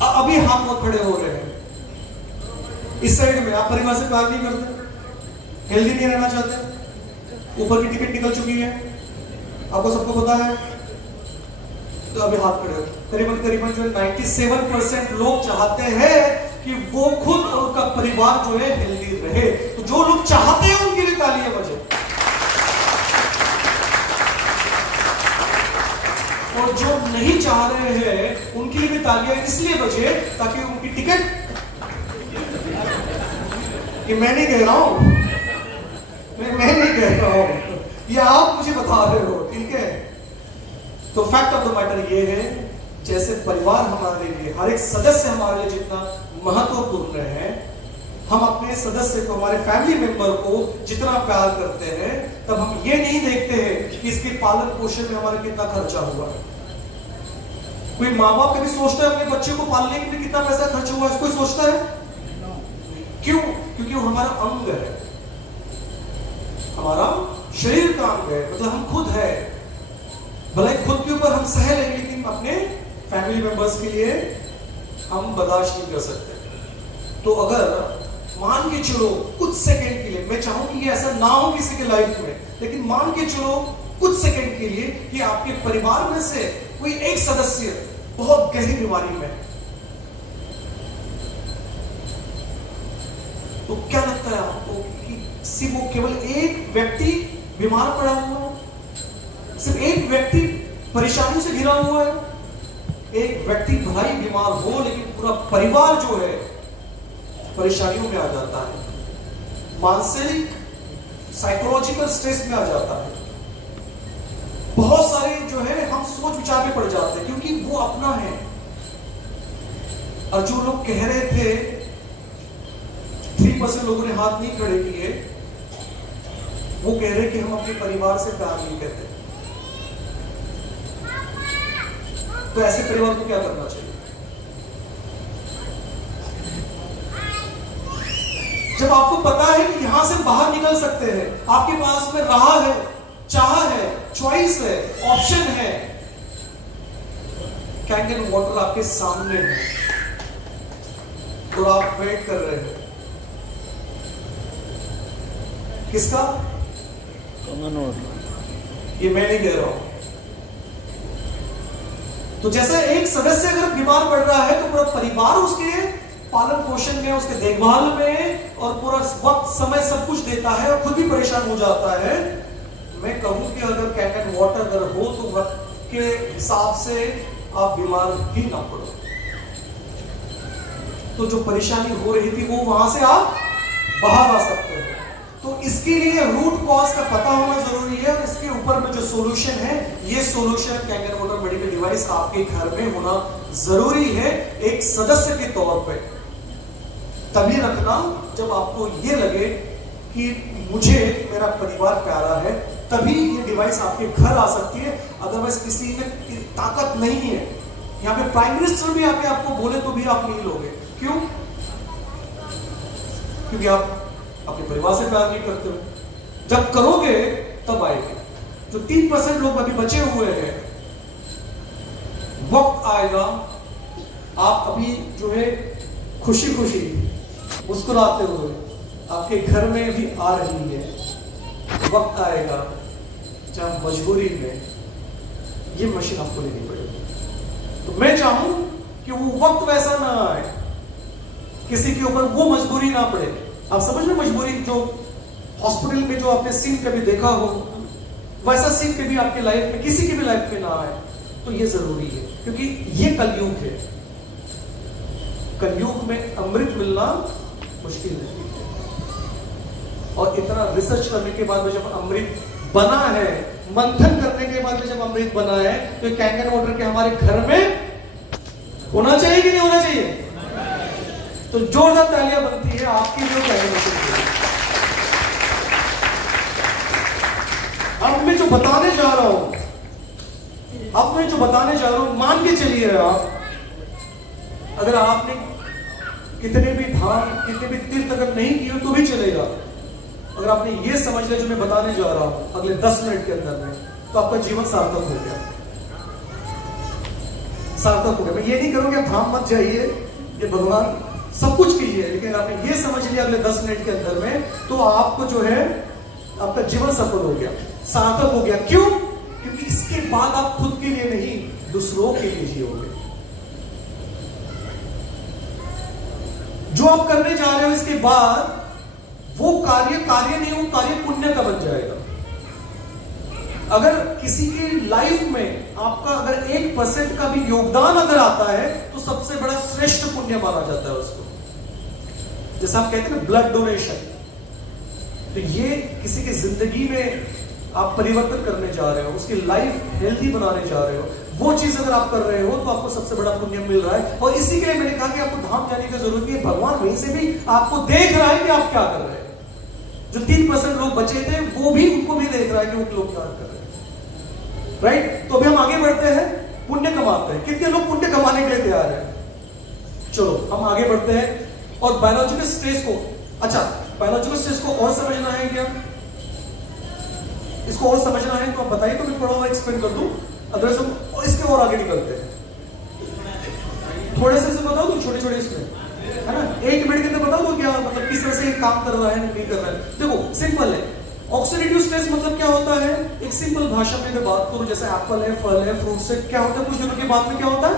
अभी हाथ बहुत खड़े हो रहे हैं। इस साइड में आप परिवार से प्यार नहीं करते, हेल्दी नहीं रहना चाहते, ऊपर की टिकट निकल चुकी है, आपको सबको पता है, तो अभी हाथ खड़े हो। करीबन जो 97% लोग चाहते हैं कि वो खुद और उनका परिवार जो है हेल्दी रहे। तो जो लोग चाहते हैं उनके लिए तालियां बजे, और जो नहीं चाह रहे हैं उनके लिए भी तालियां इसलिए बजे ताकि उनकी टिकट, कि मैं नहीं कह रहा हूं, मैं नहीं कह रहा हूं, ये आप मुझे बता रहे हो, ठीक है। तो फैक्ट ऑफ द मैटर ये है, जैसे परिवार हमारे लिए, हर एक सदस्य हमारे लिए जितना महत्वपूर्ण है, हम अपने सदस्य को, हमारे फैमिली मेंबर को जितना प्यार करते हैं, तब हम ये नहीं देखते हैं कि इसके पालन पोषण में हमारा कितना खर्चा हुआ है। कोई माँ बाप कभी सोचता है अपने बच्चे को पालने के लिए कितना पैसा खर्च हुआ है? कोई सोचता है? क्यों? क्योंकि वो हमारा अंग है, हमारा शरीर का अंग है, मतलब हम खुद है। भले खुद के ऊपर हम सह लेंगे, लेकिन अपने फैमिली मेंबर्स के लिए हम बर्दाश्त नहीं कर सकते। तो अगर मान के चलो कुछ सेकंड के लिए, मैं चाहूं कि ये ऐसा ना हो किसी के लाइफ में, लेकिन मान के चलो कुछ सेकंड के लिए कि आपके परिवार में से कोई एक सदस्य बहुत गहरी बीमारी में, तो क्या लगता है आपको कि सिर्फ वो केवल एक व्यक्ति बीमार पड़ा हुआ है, सिर्फ एक व्यक्ति परेशानी से घिरा हुआ है, एक व्यक्ति भलाई बीमार हो लेकिन पूरा परिवार जो है परेशानियों में आ जाता है, मानसिक साइकोलॉजिकल स्ट्रेस में आ जाता है। बहुत सारे जो है हम सोच विचार में पड़ जाते हैं, क्योंकि वो अपना है। और जो लोग कह रहे थे, 3% लोगों ने हाथ नहीं खड़े किए, वो कह रहे कि हम अपने परिवार से प्यार नहीं करते। तो ऐसे परिवार को क्या करना चाहिए? जब आपको पता है कि यहां से बाहर निकल सकते हैं, आपके पास में राह है, चाह है, चॉइस है, ऑप्शन है, कैंगन वाटर आपके सामने है, तो आप वेट कर रहे हैं किसका? ये मैं नहीं कह रहा हूं। तो जैसे एक सदस्य अगर बीमार पड़ रहा है, तो पूरा परिवार उसके पालन पोषण में, उसके देखभाल में और पूरा वक्त समय सब कुछ देता है और खुद भी परेशान हो जाता है। मैं कहूं कि अगर कैंगन वाटर अगर हो तो वक्त के हिसाब से आप बीमार ही ना पड़ो। तो जो परेशानी हो रही थी वो वहां से आप बाहर आ सकते हो। तो इसके लिए रूट कॉज का पता होना जरूरी है, और इसके ऊपर में जो सॉल्यूशन है, ये solution Kangen water medical device आपके घर में होना जरूरी है एक सदस्य के तौर पे। तभी रखना जब आपको ये लगे कि मुझे मेरा परिवार प्यारा है, तभी ये डिवाइस आपके घर आ सकती है। अदरवाइज किसी में ताकत नहीं है यहाँ पे प्राइम मिनिस्टर भी आके आपको बोले तो भी आप नहीं लोगे। क्यों? क्योंकि आप अपने परिवार से प्यार नहीं करते हो। जब करोगे तब आएगी। जो 3% लोग अभी बचे हुए हैं, वक्त आएगा, आप अभी जो है खुशी खुशी मुस्कुराते हुए आपके घर में भी आ रही है। वक्त आएगा जब मजबूरी में ये मशीन आपको लेनी पड़ेगी। तो मैं चाहूं कि वो वक्त वैसा ना आए, किसी के ऊपर वो मजबूरी ना पड़े। आप समझ रहे मजबूरी, जो हॉस्पिटल में जो आपने सीन कभी देखा हो, वैसा सीन कभी आपके लाइफ में, किसी की भी लाइफ में ना आए। तो ये जरूरी है, क्योंकि ये कलयुग है। कलयुग में अमृत मिलना मुश्किल है। और इतना रिसर्च करने के बाद में जब अमृत बना है, मंथन करने के बाद में जब अमृत बना है, तो कैंगन वाटर के हमारे घर में होना चाहिए कि नहीं होना चाहिए? तो जोरदार तालियां बनती है आपके लिए कैंगन वाटर के लिए। अब मैं जो बताने जा रहा हूं, मान के चलिए आप, अगर आपने कितने भी धाम, कितने भी तीर्थ अगर नहीं किए तो भी चलेगा। अगर आपने ये समझ लिया जो मैं बताने जा रहा हूं अगले 10 मिनट के अंदर में, तो आपका जीवन सार्थक हो गया। सार्थक हो गया। मैं ये नहीं करूंगा धाम मत जाइए, ये भगवान सब कुछ कीजिए, लेकिन आपने ये समझ लिया अगले 10 मिनट के अंदर में, तो आपको जो है आपका जीवन सफल हो गया, सार्थक हो गया। क्यों? क्योंकि इसके बाद आप खुद के लिए नहीं, दूसरों के लिए जियोगे। जो आप करने जा रहे हो इसके बाद वो कार्य नहीं, वो कार्य पुण्य का बन जाएगा। अगर किसी की लाइफ में आपका अगर 1% का भी योगदान अगर आता है, तो सबसे बड़ा श्रेष्ठ पुण्य माना जाता है उसको। जैसा आप कहते हैं ना ब्लड डोनेशन, तो ये किसी की जिंदगी में आप परिवर्तन करने जा रहे हो, उसकी लाइफ हेल्दी बनाने जा रहे हो, वो चीज अगर आप कर रहे हो तो आपको सबसे बड़ा पुण्य मिल रहा है। और इसी के लिए मैंने कहा कि आपको धाम जाने की जरूरत नहीं है, भगवान वहीं से भी आपको देख रहा है कि आप क्या कर रहे हैं। जो 3% लोग बचे थे वो भी, उनको भी देख रहा है कि वो लोग क्या कर रहे हैं। राइट? तो अभी हम आगे बढ़ते हैं, पुण्य कमाते हैं। कितने लोग पुण्य कमाने के लिए तैयार हैं? चलो हम आगे बढ़ते हैं। और बायोलॉजिकल स्ट्रेस को, अच्छा बायोलॉजिकल स्ट्रेस को और समझना है क्या? इसको और समझना है तो आप बताइए, तो मैं थोड़ा और एक्सप्लेन कर दूं, अदरवाइज हम इसके और आगे निकलते हैं। थोड़े से बताओ तो छोटे इसमें, है ना? 1 मिनट के अंदर बताओ तो क्या मतलब किस तरह से काम कर रहा है नहीं कर रहा है। देखो सिंपल है, ऑक्सीडेटिव स्ट्रेस मतलब क्या होता है? एक सिंपल भाषा में बात करूं, जैसे एप्पल है, फल है, फ्रूट से क्या होता है, कुछ दिनों के बाद में क्या होता है?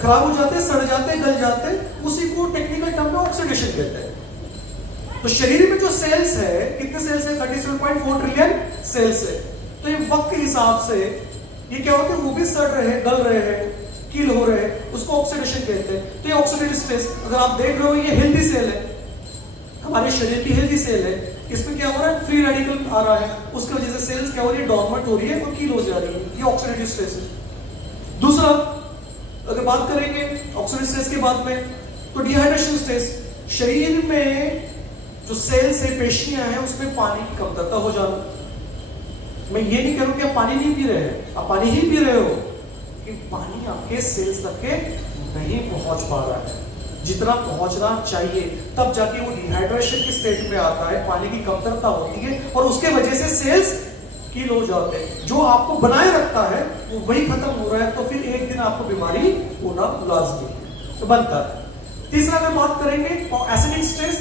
खराब हो जाते हैं, सड़ जाते हैं, गल जाते हैं। उसी को टेक्निकल टर्म में ऑक्सीडेशन कहते हैं। तो शरीर में जो सेल्स है, कितने सेल्स है? 37.4 ट्रिलियन सेल्स है। तो ये वक्त के हिसाब से ये क्या होते हैं? वो भी सड़ रहे हैं, गल रहे हैं, कील हो रहे हैं, उसको ऑक्सीडेशन कहते हैं। तो ये ऑक्सीडेटिव स्ट्रेस, अगर आप देख रहे हो ये हेल्दी सेल है, हमारे शरीर की हेल्दी सेल है, इसमें क्या हो रहा है? फ्री रेडिकल आ रहा है, उसकी वजह से सेल्स क्या हो रही है? डॉर्मेंट हो रही है और कील हो जा रही है। ये ऑक्सीडेटिव स्ट्रेस है। दूसरा अगर बात करेंगे ऑक्सीडेटिव स्ट्रेस के बाद में, तो डिहाइड्रेशन स्ट्रेस, शरीर में जो सेल्स है, पेशियां हैं, उसमें पानी की कमतरता हो जाना। मैं ये नहीं करूं कि आप पानी नहीं पी रहे हैं, आप पानी ही पी रहे हो, लेकिन पानी आपके सेल्स तक के नहीं पहुंच पा रहा है जितना पहुंचना चाहिए, तब जाके वो डिहाइड्रेशन की स्टेट में आता है, पानी की कमतरता होती है और उसके वजह से सेल्स कील हो जाते हैं। जो आपको बनाए रखता है वो वही खत्म हो रहा है, तो फिर एक दिन आपको बीमारी होना लाजमी है, तो बनता है। तीसरा अगर बात करेंगे एसिडिक स्ट्रेस,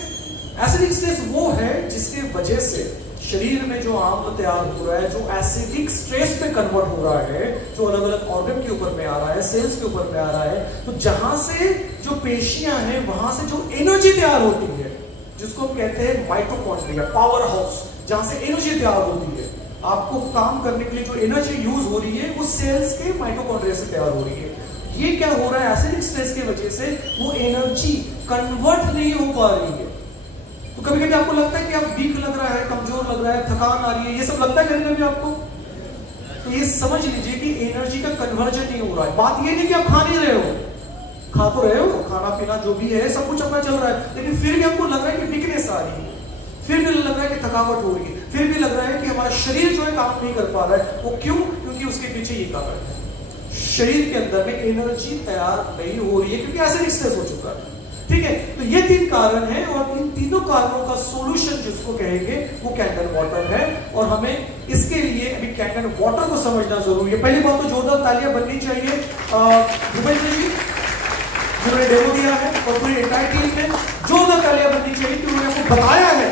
एसिडिक स्ट्रेस वो है जिसके वजह से शरीर में जो आम्ल तैयार हो रहा है, जो एसिडिक स्ट्रेस पे कन्वर्ट हो रहा है, जो अलग अलग ऑर्गन के ऊपर में आ रहा है, सेल्स के ऊपर में आ रहा है, तो जहां से जो पेशियां हैं वहां से जो एनर्जी तैयार होती है, जिसको हम कहते हैं माइटोकॉन्ड्रिया, पावर हाउस, जहां से एनर्जी तैयार होती है, आपको काम करने के लिए जो एनर्जी यूज हो रही है वो सेल्स के माइटोकॉन्ड्रिया से तैयार हो रही है। ये क्या हो रहा है? एसिडिक स्ट्रेस की वजह से वो एनर्जी कन्वर्ट नहीं हो पा रही है। तो कभी कभी आपको लगता है कि आप वीक लग रहा है, कमजोर लग रहा है, थकान आ रही है, ये सब लगता है कभी कभी आपको, तो ये समझ लीजिए कि एनर्जी का कन्वर्जन नहीं हो रहा है। बात ये नहीं कि आप खा नहीं रहे हो, खा तो रहे हो, खाना पीना जो भी है सब कुछ अपना चल रहा है, लेकिन फिर भी आपको लग रहा है कि वीकनेस आ रही है, फिर भी लग रहा है कि थकावट हो रही है, फिर भी लग रहा है कि हमारा शरीर जो है काम नहीं कर पा रहा है। वो क्यों? क्योंकि उसके पीछे ये कारण है, शरीर के अंदर में एनर्जी तैयार नहीं हो रही है क्योंकि एसिडिक स्ट्रेस हो चुका है। ठीक है, तो ये 3 कारण हैं और इन तीनों कारणों का सॉल्यूशन जिसको कहेंगे वो कैंडल वाटर है। और हमें इसके लिए अभी कैंडल वाटर को समझना जरूरी है। पहली बात तो जोरदार तालियां बननी चाहिए भूपेंद्र जी जिन्होंने डेमो दिया है और पूरी एंटायर टीम ने जोरदार तालियां बननी चाहिए कि उन्होंने आपको बताया है।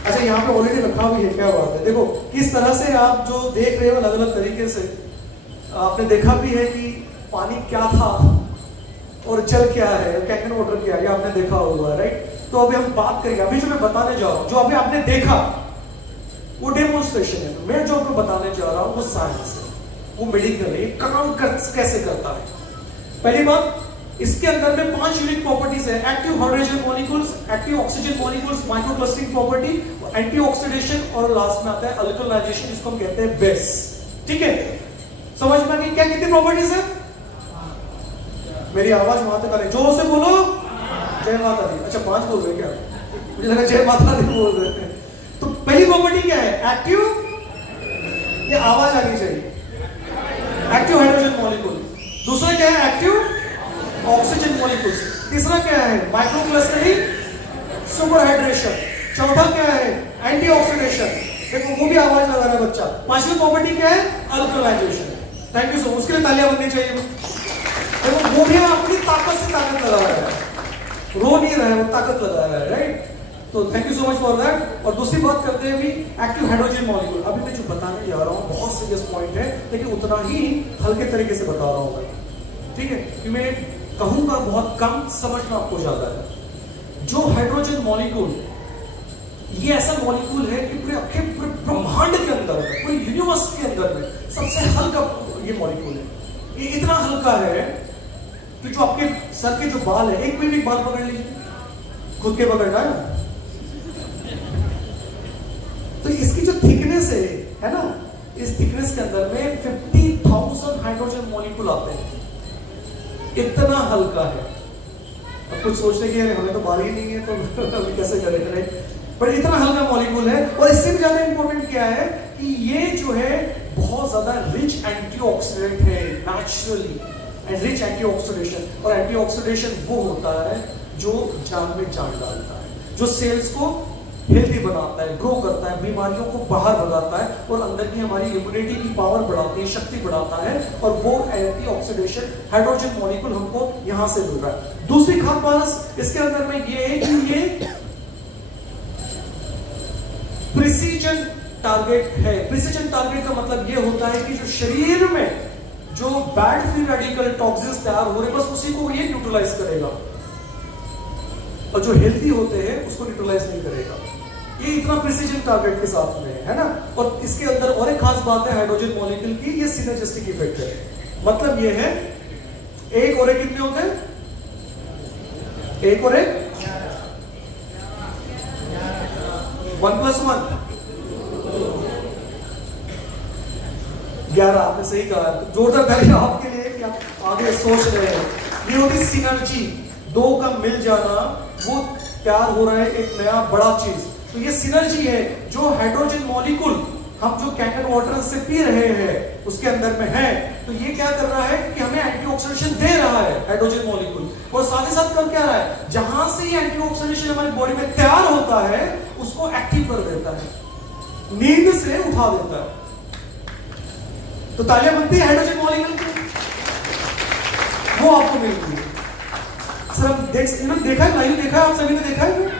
अच्छा, यहाँ पे ऑलरेडी रखा भी है, क्या बात है। देखो किस तरह से आप जो देख रहे हो अलग अलग तरीके से, आपने देखा भी है कि पानी क्या था और जल क्या है, कैंडल वाटर क्या है, आपने देखा होगा, राइट। तो अभी हम बात करेंगे, अभी जो मैं बताने जा रहा हूं, जो अभी आपने देखा वो डेमोन्स्ट्रेशन है। मैं जो आपको बताने जा रहा हूं वो साइंस है, वो मेडिकल है, काम कैसे करता है। पहली बात, इसके अंदर में 5 यूनिक प्रॉपर्टीज है। Active hydrogen molecules, active oxygen molecules, microclustering property, antioxidation और लास्ट में आता है अल्कलाइजेशन, जिसको हम कहते हैं बेस। ठीक है, समझ में आ गई क्या कितनी प्रॉपर्टीज है? मेरी आवाज वहां तक आ रही, जोर से बोलो जय माता दी। अच्छा 5 बोल रहे क्या? मुझे लगा जय माता दी बोल रहे थे। तो पहली प्रॉपर्टी क्या है? एक्टिव, ये आवाज आनी चाहिए, एक्टिव हाइड्रोजन मॉलिक्यूल। दूसरा क्या है? Active oxygen molecules. तीसरा क्या है? माइक्रोक्लस्टरिंग सुपरहाइड्रेशन। चौथा क्या है? एंटीऑक्सीडेशन। देखो वो भी आवाज लगा रहा है बच्चा। पांचवी प्रॉपर्टी क्या है? अल्कलाइजेशन। थैंक यू सो मच, उसके लिए तालियां बननी चाहिए। देखो वो भी अपनी ताकत से ताकत लगा रहा है, रो नहीं रहा है, वो ताकत लगा रहा है, राइट। तो thank you so much for that. और दूसरी बात करते हैं अभी एक्टिव हाइड्रोजन मॉलिक्यूल। अभी मैं जो बताने जा रहा हूं बहुत सीरियस पॉइंट है, लेकिन उतना ही हल्के तरीके से बता रहा हूं मैं। ठीक है, कि मैं कहूंगा बहुत कम, समझना आपको ज्यादा है। जो हाइड्रोजन मॉलिक्यूल, ये ऐसा मॉलिक्यूल है कि पूरे ब्रह्मांड के अंदर, पूरे यूनिवर्स के अंदर में सबसे हल्का ये मॉलिक्यूल है। ये इतना हल्का है कि जो आपके सर के जो बाल है, एक मिनट बाल पकड़ लीजिए, खुद के पकड़ना है। तो इसकी जो थिकनेस है ना, इस थिकनेस के अंदर में 50,000 हाइड्रोजन मॉलिक्यूल आते हैं। इतना हल्का है। अब कुछ सोचने की हमें तो बाल ही नहीं है तो अभी कैसे करें, पर इतना हल्का मॉलिक्यूल है। और इससे भी ज्यादा इंपॉर्टेंट क्या है कि ये जो है बहुत ज्यादा रिच एंटीऑक्सीडेंट है, नेचुरली एंड रिच एंटीऑक्सीडेशन। और एंटीऑक्सीडेशन वो होता है जो जान में जान डालता है, जो सेल्स को हेल्दी बनाता है, ग्रो करता है, बीमारियों को बाहर भगाता है और अंदर की हमारी इम्यूनिटी की पावर बढ़ाती है, शक्ति बढ़ाता है। और वो एंटीऑक्सीडेशन हाइड्रोजन मॉलिक्यूल हमको यहां से मिल रहा है। दूसरी खास बात इसके अंदर में ये है कि ये प्रिसीजन टारगेट है। प्रिसीजन टारगेट का मतलब ये होता है कि जो शरीर में जो बैड फ्री रेडिकल टॉक्सिन्स तैयार हो रहे, बस उसी को ये न्यूट्रलाइज करेगा और जो हेल्दी होते हैं उसको न्यूट्रलाइज नहीं करेगा। ये इतना प्रिसीजन टारगेट के साथ में है ना। और इसके अंदर और एक खास बात है हाइड्रोजन मॉलिक्यूल की, ये सिनर्जिस्टिक इफेक्ट है। मतलब ये है एक और एक कितने होते हैं? एक और एक 1+1 11। आपने सही कहा, जोरदार तालियां आपके लिए कि आप आगे सोच रहे हैं। ये होती सिनर्जी, दो का मिल जाना, वो तैयार हो रहा है एक नया बड़ा चीज। तो ये सिनर्जी है जो हाइड्रोजन मॉलिक्यूल हम जो कैंडल वाटर से पी रहे हैं उसके अंदर में है। तो ये क्या कर रहा है कि हमें एंटीऑक्सीडेशन दे रहा है हाइड्रोजन मॉलिक्यूल। और साथ ही साथ कर क्या रहा है, जहां से ये एंटीऑक्सीडेशन हमारी बॉडी में तैयार होता है उसको एक्टिव कर देता है, नींद से उठा देता है। तो तालियां बनती है हाइड्रोजन मॉलिक्यूल की, वो आपको मिलती है। सर हम देखा है, लाइव देखा है, आप सभी ने देखा है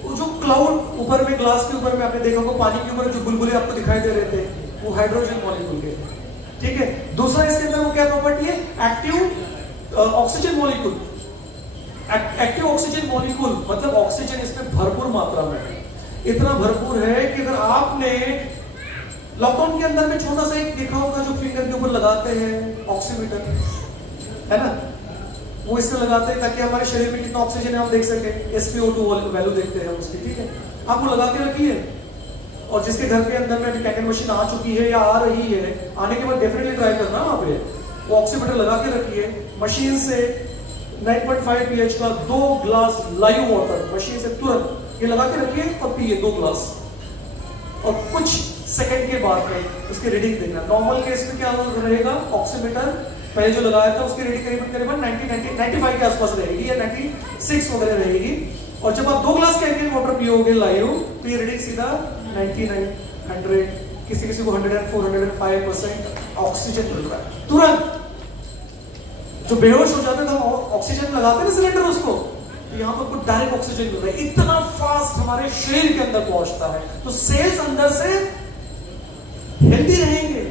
वो जो क्लाउड ऊपर में, ग्लास के ऊपर में आपने देखा होगा, पानी के ऊपर जो बुलबुले आपको दिखाई दे रहे थे, वो हाइड्रोजन मॉलिक्यूल के। ठीक है, दूसरा इसके अंदर वो क्या प्रॉपर्टी है? Active oxygen molecule. Active oxygen molecule मतलब ऑक्सीजन इसमें भरपूर मात्रा में है। इतना भरपूर है कि अगर आपने लॉकडाउन के अंदर में छोटा सा एक देखा होगा जो फिंगर के ऊपर लगाते हैं ऑक्सीमीटर, है ना, वो इसमें लगाते हैं ताकि हमारे शरीर में कितना ऑक्सीजन है हम देख सकें। SpO2 वैल्यू देखते हैं उसकी। ठीक है, आप वो लगा के रखिए। और जिसके घर के अंदर में अभी कैंडल मशीन आ चुकी है या आ रही है, आने के बाद डेफिनेटली ट्राई करना वहां पे, वो ऑक्सीमीटर लगा के रखिए। मशीन से 9.5 pH का 2 ग्लास लाइव वाटर मशीन से तुरंत ये लगा के रखिए और पिए 2 ग्लास। और कुछ सेकंड के बाद में उसकी रीडिंग देखना। नॉर्मल केस में क्या रहेगा, ऑक्सीमीटर पहले जो लगाया था उसकी रीडिंग करीबन 95 के आसपास रहेगी या 96 वगैरह रहेगी। और जब आप 2 ग्लास कैंटीन वाटर पियोगे लाइव तो ये रीडिंग सीधा 99, 100, किसी को 104, 105% ऑक्सीजन मिल रहा है तुरंत। जो बेहोश हो जाते थे ऑक्सीजन लगाते ना सिलेंडर उसको, तो यहाँ पर डायरेक्ट ऑक्सीजन मिल रहा है, इतना फास्ट हमारे शरीर के अंदर पहुंचता है। तो सेल्स अंदर से हेल्दी रहेंगे,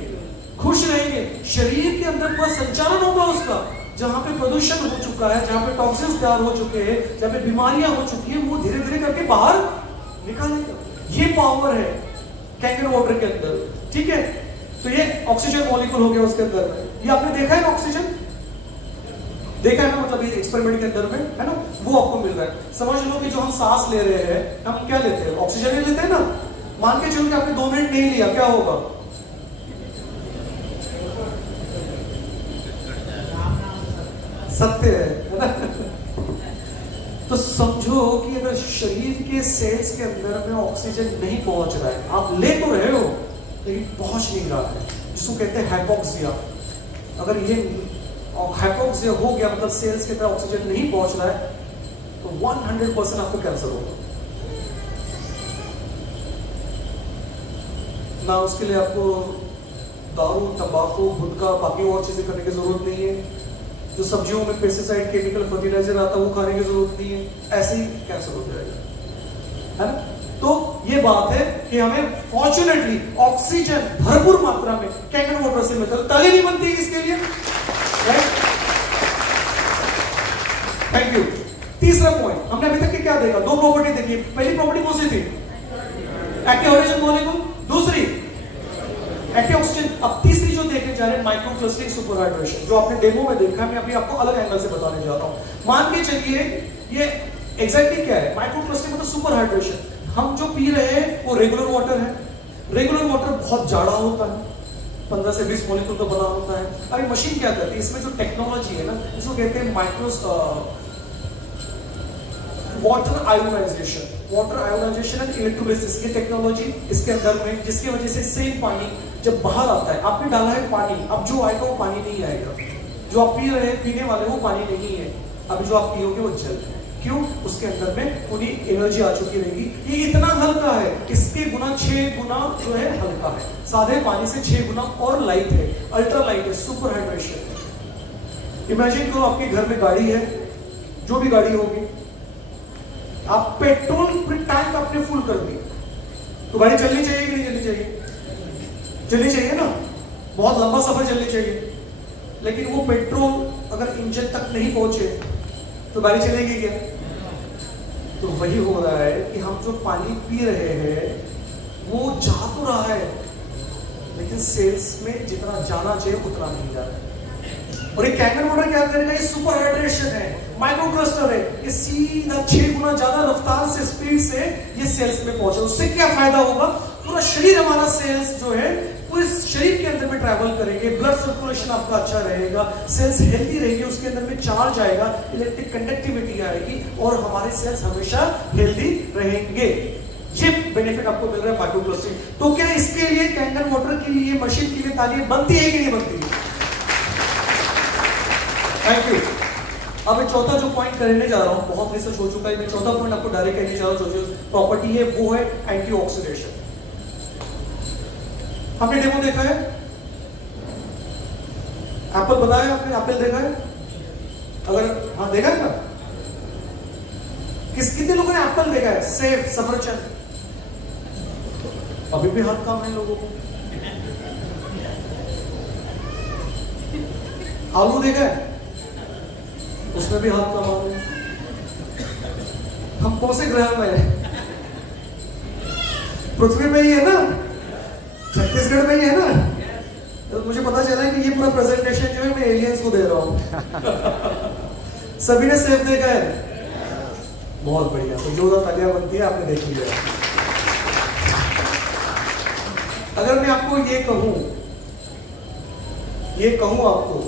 खुश रहेंगे, शरीर के अंदर पूरा संचालन होगा उसका। जहां पे प्रदूषण हो चुका है, जहां पे टॉक्सिन्स तैयार हो चुके हैं, जहां पे बीमारियां हो चुकी है, वो धीरे धीरे करके बाहर निकालेगा। ये पावर है कैंगन वाटर के अंदर, ठीक है। तो ये ऑक्सीजन मॉलिक्यूल हो गया उसके अंदर में। ये आपने देखा है ना ऑक्सीजन, देखा है ना, मतलब ये एक्सपेरिमेंट के अंदर में है ना, वो आपको मिल रहा है। समझ लो कि जो हम सांस ले रहे हैं, हम क्या लेते हैं, ऑक्सीजन ही लेते हैं ना। मान के चलो कि आपने 2 मिनट नहीं लिया, क्या होगा, सत्य है ना। तो समझो कि अगर शरीर के सेल्स के अंदर में ऑक्सीजन नहीं पहुंच रहा है, आप ले तो रहे हो लेकिन पहुंच नहीं रहा है, जिसको कहते हैं हाइपोक्सिया। अगर ये हाइपोक्सिया हो गया, मतलब सेल्स के अंदर ऑक्सीजन नहीं पहुंच रहा है, तो 100% आपको कैंसर होगा ना। उसके लिए आपको दारू, तंबाकू, गुटखा, बाकी और चीजें करने की जरूरत नहीं है। जो सब्जियों में पेस्टिसाइड, केमिकल फर्टिलाइजर आता है वो खाने की जरूरत नहीं है, ऐसे ही कैंसर हो जाएगा, है ना। तो ये बात है कि हमें फॉर्चुनेटली ऑक्सीजन भरपूर मात्रा में कैंगन वाटर से मिलता है। ताली नहीं बनती इसके लिए, राइट। Thank you. तीसरा पॉइंट हमने अभी तक के क्या देखा, 2 प्रॉपर्टी देखी। पहली प्रॉपर्टी कौन सी थी, एक्टिव हाइड्रोजन मॉलिक्यूल, दूसरी एक्टिव ऑक्सीजन। अब तीसरी जो देखने जा रहे हैं, माइक्रो क्लस्टरिंग सुपर हाइड्रेशन, जो आपने डेमो में देखा है, मैं अभी आपको अलग एंगल से बताने जा रहा हूं। मान के चलिए ये एग्जैक्टली क्या है, माइक्रो क्लस्टरिंग मतलब सुपर हाइड्रेशन। हम जो पी रहे हैं वो रेगुलर वाटर है। रेगुलर वाटर बहुत जाड़ा होता है, 15 से 20 मॉलिक्यूल का बना होता है। अभी मशीन क्या करती है, इसमें जो टेक्नोलॉजी है ना, इसको कहते हैं water ionization, water ionization and electrolysis. ये टेक्नोलॉजी इसके अंदर में, जिसकी वजह से सेम पानी जब बाहर आता है, आपने डाला है पानी, अब जो आएगा वो पानी नहीं आएगा। जो आप पी रहे हैं, पीने वाले, वो पानी नहीं है। अब जो आप पियोगे वो जल है। क्यों, उसके अंदर में पूरी एनर्जी आ चुकी रहेगी। ये इतना हल्का है, इसके गुना 6 गुना जो है हल्का है, सादे पानी से 6 गुना और लाइट है, अल्ट्रा लाइट है, सुपर हाइड्रेशन। इमेजिन करो आपके घर में गाड़ी है, जो भी गाड़ी होगी, आप पेट्रोल टैंक आपने फुल कर दी, तो गाड़ी चलनी चाहिए कि नहीं चलनी चाहिए, चलनी चाहिए ना, बहुत लंबा सफर चलनी चाहिए। लेकिन वो पेट्रोल अगर इंजन तक नहीं पहुंचे तो गाड़ी चलेगी क्या। तो वही हो रहा है कि हम जो पानी पी रहे हैं वो जा तो रहा है, लेकिन सेल्स में जितना जाना चाहिए उतना नहीं जा रहा है। और ये कैंगन वाटर क्या करेगा, ये सुपर हाइड्रेशन है, माइक्रो क्लस्टर है, ये सीधा 6 गुना ज्यादा रफ्तार से, स्पीड से ये सेल्स में पहुंचे। उससे क्या फायदा होगा, पूरा शरीर हमारा सेल्स जो है पूरे शरीर के अंदर में ट्रैवल करेंगे, ब्लड सर्कुलेशन आपका अच्छा रहेगा, सेल्स हेल्दी रहेंगे, उसके अंदर में चार्ज आएगा, इलेक्ट्रिक कंडक्टिविटी आएगी और हमारे सेल्स हमेशा हेल्दी रहेंगे। ये बेनिफिट आपको मिल रहा है माइक्रो क्लस्टरिंग। तो क्या इसके लिए कैंगन वाटर के लिए, मशीन के लिए ताली बनती है कि नहीं बनती है। Thank you. अब मैं चौथा जो पॉइंट करने जा रहा हूं, बहुत रिसर्च हो चुका है, मैं चौथा पॉइंट आपको डायरेक्ट कहने जा रहा हूं। जो प्रॉपर्टी है वो है एंटीऑक्सीडेशन। आपने डेमो देखा है, एप्पल बताया आपने, एप्पल देखा है, अगर हाँ देखा है ना, कितने लोगों ने एप्पल देखा है, सेब, सफरचंद, अभी भी हाथ काम है लोगों को। आलू देखा है, उसमें भी हाथ काम आ रहे हैं। हम कौन से ग्रह में है, पृथ्वी में ही है ना, छत्तीसगढ़ में ही है ना। तो मुझे पता चला है कि ये पूरा प्रेजेंटेशन जो है मैं एलियंस को दे रहा हूं। सभी ने सेब देखा है, बहुत बढ़िया, तो जोरदार तालियां बनती है, आपने देख लिया। अगर मैं आपको ये कहूं आपको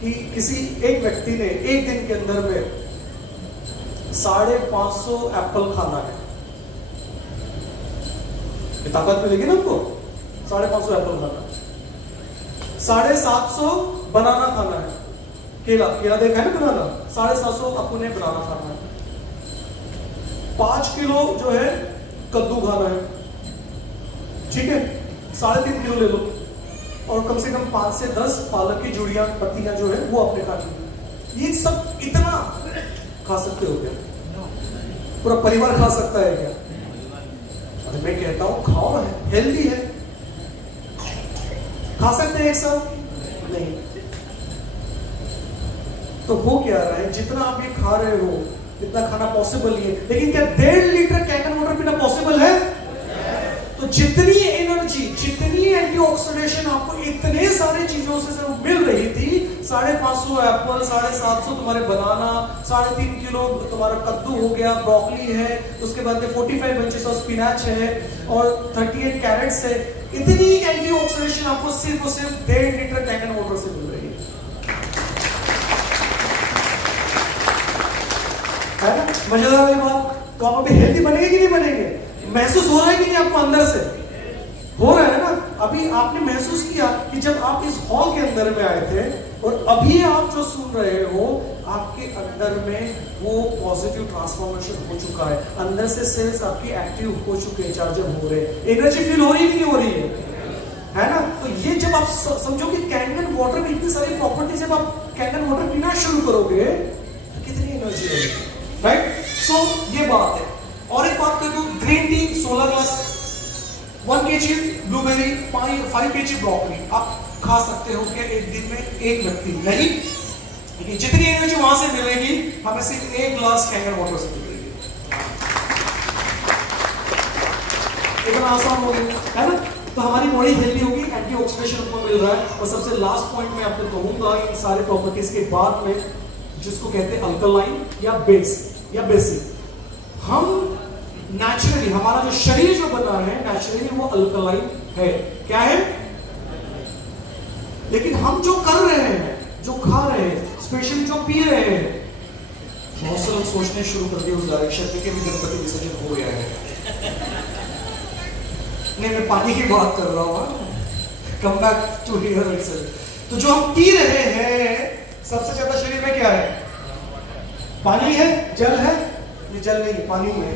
कि किसी एक व्यक्ति ने एक दिन के अंदर में 550 एप्पल खाना है, ताकत मिलेगी ना आपको। 550 एप्पल खाना, 750 बनाना खाना है, केला देखा है ना बनाना, 750 अपने बनाना खाना है। 5 किलो जो है कद्दू खाना है, ठीक है, 3.5 किलो ले लो, और कम से कम 5 से 10 पालक की जुड़ियां पत्तियां जो है वो अपने खानी है। ये सब इतना खा सकते हो क्या? पूरा परिवार खा सकता है क्या? अरे मैं कहता हूं खाओ ना, हेल्दी है, खा सकते हैं एक साथ? नहीं। तो हो क्या रहा है, जितना आप ये खा रहे हो इतना खाना पॉसिबल नहीं है, लेकिन क्या 1.5 लीटर कैन वाटर पीना पॉसिबल है? तो जितनी एनर्जी, जितनी एंटीऑक्सीडेंट आपको इतने सारे चीजों से मिल रही थी, 550 एप्पल, 750 तुम्हारे बनाना, 3.5 किलो तुम्हारा कद्दू हो गया, ब्रोकली है, उसके बाद में 45 बंचेस ऑफ स्पिनच है, और 38 कैरेट्स है, इतनी एंटीऑक्सीडेंट आपको सिर्फ और सिर्फ 1.5 लीटर कैन वाटर से मिल रही है ना? मजेदार वाली बात। तो आप अभी हेल्दी बनेंगे कि नहीं बनेंगे? महसूस हो रहा है कि नहीं आपको अंदर से? हो रहा है ना? अभी आपने महसूस किया कि जब आप इस हॉल के अंदर में आए थे और अभी आप जो सुन रहे हो, आपके अंदर में वो पॉजिटिव ट्रांसफॉर्मेशन हो चुका है, अंदर से सेल्स आपकी एक्टिव हो चुके हैं, चार्जर हो रहे हैं, एनर्जी फील हो रही है कि नहीं हो रही है ना? तो ये जब आप समझो कि कैन वाटर में इतनी सारी प्रॉपर्टीज, जब आप कैन वाटर पीना शुरू करोगे तो कितनी एनर्जी रहेगी, राइट? सो ये बात है। और एक बात कर दूं, green tea 16 glass, 1 kg blueberry, 5 kg broccoli आप खा सकते हो क्या एक दिन में? एक व्यक्ति नहीं, लेकिन जितनी एनर्जी वहां से मिलेगी हमें सिर्फ 1 ग्लास कैन वाटर से मिलेगी। इतना आसान हो गया है ना? तो हमारी बॉडी हेल्दी होगी, एंटीऑक्सीडेंट हमको मिल रहा है। और सबसे लास्ट पॉइंट मैं आपको कहूंगा इन सारे प्रॉपर्टीज के बाद में, जिसको कहते हैं अल्कलाइन या बेस या बेसिक। हम नेचुरली, हमारा जो शरीर जो बना है नेचुरली वो अल्कलाइन है। क्या है? लेकिन हम जो कर रहे हैं, जो खा रहे हैं, स्पेशली जो पी रहे हैं, बहुत से लोग सोचने शुरू कर दिए उस डायरेक्शन में कि भी गणपति विसर्जन हो गया है। नहीं, मैं पानी की बात कर रहा हूं। Come back to here itself. तो जो हम पी रहे हैं, सबसे ज्यादा शरीर में क्या है? पानी है, जल है? ये जल नहीं, पानी है।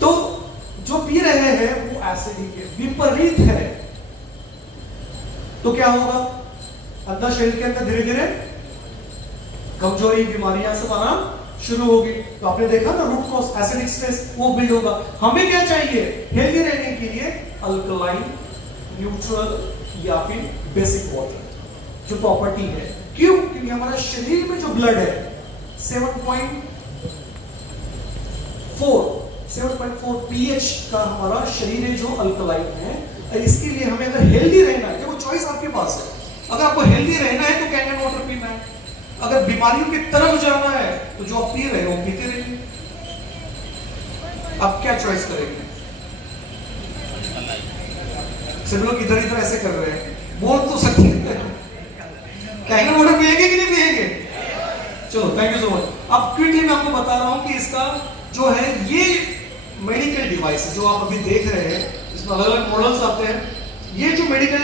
तो जो पी रहे हैं वो एसिडिक है, विपरीत है। तो क्या होगा? अंदर शरीर के अंदर धीरे धीरे कमजोरी, बीमारियां सब आना शुरू होगी। तो आपने देखा ना, रूट कॉज एसिडिक स्ट्रेस वो बिल्ड होगा। हमें क्या चाहिए हेल्दी रहने के लिए? अल्कलाइन, न्यूट्रल या फिर बेसिक वाटर जो प्रॉपर्टी है। क्यों? क्योंकि हमारा शरीर में जो ब्लड है 7.4 pH का हमारा शरीर है जो अल्कलाइन है। इसके लिए हमें अगर हेल्दी रहना है, देखो चॉइस आपके पास है। अगर आपको हेल्दी रहना है तो कैन वाटर पीना है, अगर बीमारियों की तरफ जाना है तो जो आप पी रहे हो पीते रहिए। आप क्या चॉइस करेंगे? सब लोग इधर इधर ऐसे कर रहे हैं, बोल तो सकते हैं। कैन वाटर पिएंगे कि नहीं पिएंगे? चलो, थैंक यू सो मच। अब क्विकली मैं आपको बता रहा हूं कि इसका जो है ये मेडिकल डिवाइस जो आप अभी देख रहे हैं, इसमें अलग अलग मॉडल्स आते हैं। ये जो मेडिकल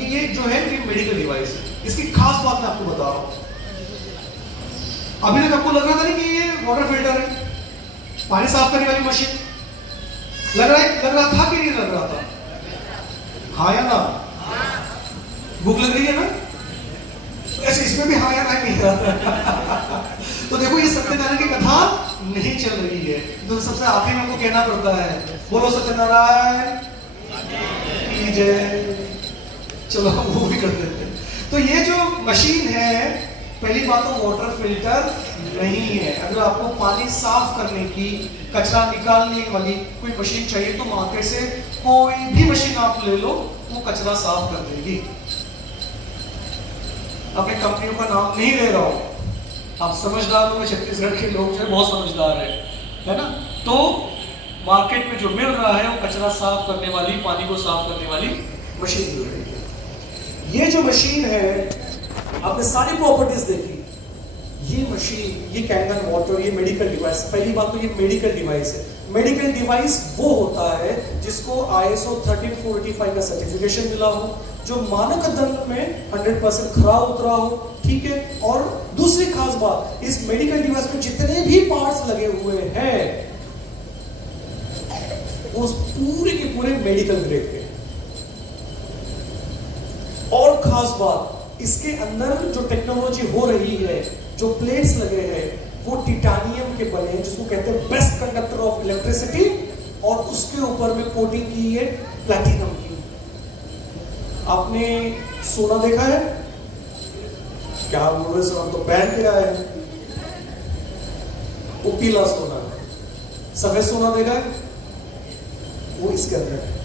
ये जो है ये मेडिकल डिवाइस है। इसकी खास बात मैं आपको बता रहा हूं। अभी तक आपको लग रहा था नहीं कि ये वाटर फिल्टर है, पानी साफ करने वाली मशीन। लग रहा था कि नहीं लग रहा था? हाँ या ना? भूख लग रही है ना? ऐसे इसमें भी हाँ या ना नहीं रहा। तो देखो, ये सत्यनारायण की कथा नहीं चल रही है, तो सबसे आखिर में आपको कहना पड़ता है, बोलो सत्यनारायण की जय। चलो वो भी कर देते हैं। तो ये जो मशीन है, पहली बात तो वाटर फिल्टर नहीं है। अगर आपको पानी साफ करने की, कचरा निकालने वाली कोई मशीन चाहिए तो मार्केट से कोई भी मशीन आप ले लो, वो कचरा साफ कर देगी। अपने कंपनियों का नाम नहीं ले रहा हूं, आप समझदार हो, छत्तीसगढ़ के लोग जो है बहुत समझदार है ना? तो मार्केट में जो मिल रहा है वो कचरा साफ करने वाली, पानी को साफ करने वाली मशीन मिल रही है। ये जो मशीन है, आपने सारी प्रॉपर्टीज देखी। ये मशीन, ये कैन वाटर, ये मेडिकल डिवाइस। पहली बात तो ये मेडिकल डिवाइस है। मेडिकल डिवाइस वो होता है जिसको ISO 13485 का सर्टिफिकेशन मिला हो, जो मानक दंड में 100% खरा उतरा हो, ठीक है। और दूसरी खास बात, इस मेडिकल डिवाइस में जितने भी पार्ट्स लगे हुए हैं वो पूरे के पूरे मेडिकल ग्रेड के। और खास बात, इसके अंदर जो टेक्नोलॉजी हो रही है, जो प्लेट्स लगे हैं वो टिटानियम के बने हैं, जिसको कहते हैं बेस्ट कंडक्टर ऑफ इलेक्ट्रिसिटी, और उसके ऊपर में कोटिंग की है प्लैटिनम की। आपने सोना देखा है? क्या बोल रहे सर, हम तो पहन के आए हैं। वो पीला सोना है। सफेद सोना देखा है? वो इसके अंदर है।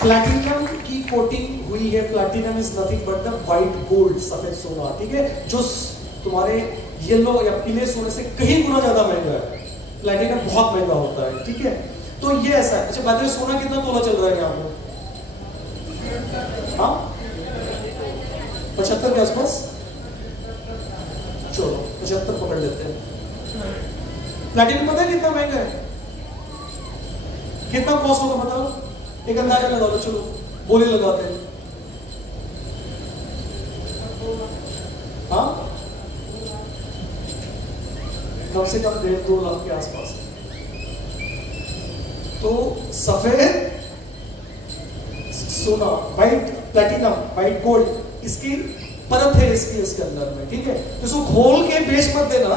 प्लैटिनम की कोटिंग हुई है। Platinum is nothing but the white gold, सफेद सोना, ठीक है, जो तुम्हारे येलो या पीले सोने से कहीं गुना ज्यादा महंगा है। प्लैटिनम बहुत महंगा होता है, ठीक है। तो ये ऐसा है। अच्छा, बात है, सोना कितना तोला चल रहा है यहाँ पे? हाँ, 75 के आसपास। चलो 75 पकड़ लेते हैं। प्लैटिनम पता है कितना महंगा है? कितना कॉस्ट होगा बताओ? एक अंदाजा लगा लो, चलो बोली लगाते हैं। हाँ, कम से कम 1.5-2 लाख के आसपास। तो सफेद सोना, व्हाइट प्लैटिनम, व्हाइट गोल्ड, इसकी परत है इसके अंदर में, ठीक है। तो इसको खोल के बेच मत देना।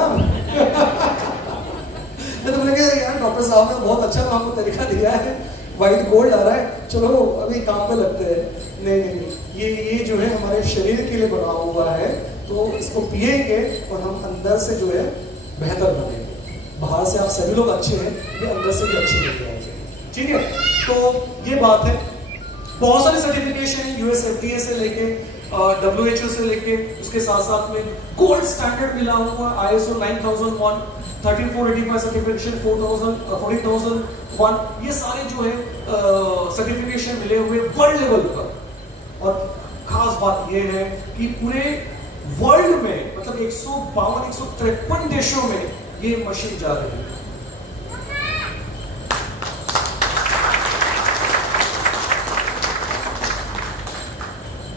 तो मैंने कहा यार डॉक्टर साहब ने बहुत अच्छा हमको तरीका दिया है, व्हाइट गोल्ड आ रहा है, चलो अभी काम पे लगते हैं। नहीं नहीं नहीं, ये जो है हमारे शरीर के लिए बना हुआ है, तो इसको पिएंगे और हम अंदर से जो है बेहतर बनेंगे। बाहर से आप सभी लोग अच्छे हैं, ये अंदर से भी अच्छे बन जाएंगे, ठीक है। तो ये बात है। बहुत सारे सर्टिफिकेशन है, US FDA से लेके WHO से लेके, उसके साथ साथ में गोल्ड स्टैंडर्ड मिला हुआ ISO 9001, 13485 सर्टिफिकेशन, 14001, ये सारे जो है सर्टिफिकेशन मिले हुए वर्ल्ड लेवल पर। और खास बात ये है कि पूरे वर्ल्ड में, मतलब 152-153 देशों में ये मशीन जा रही है।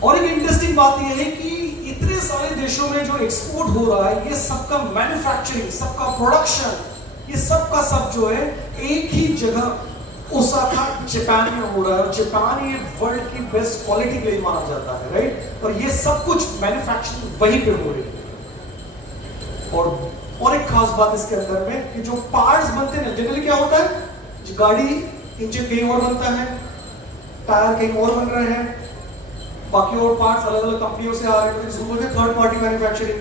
और एक इंटरेस्टिंग बात यह है कि इतने सारे देशों में जो एक्सपोर्ट हो रहा है, ये सबका मैन्युफैक्चरिंग, सबका प्रोडक्शन, ये सबका सब जो है एक ही जगह ओसाका जापान में हो रहा है। जापान ये वर्ल्ड की बेस्ट क्वालिटी के लिए माना जाता है, राइट। और ये सब कुछ मैन्युफैक्चरिंग वहीं पे हो रही है। और एक खास बात इसके अंदर में कि जो पार्ट्स बनते हैं, जनरली क्या होता है, गाड़ी इंजन कहीं और बनता है, टायर कहीं और बन रहे हैं, बाकी और पार्ट्स अलग अलग कंपनियों से आ रहे हैं, इसको बोलते हैं थर्ड पार्टी मैन्युफैक्चरिंग।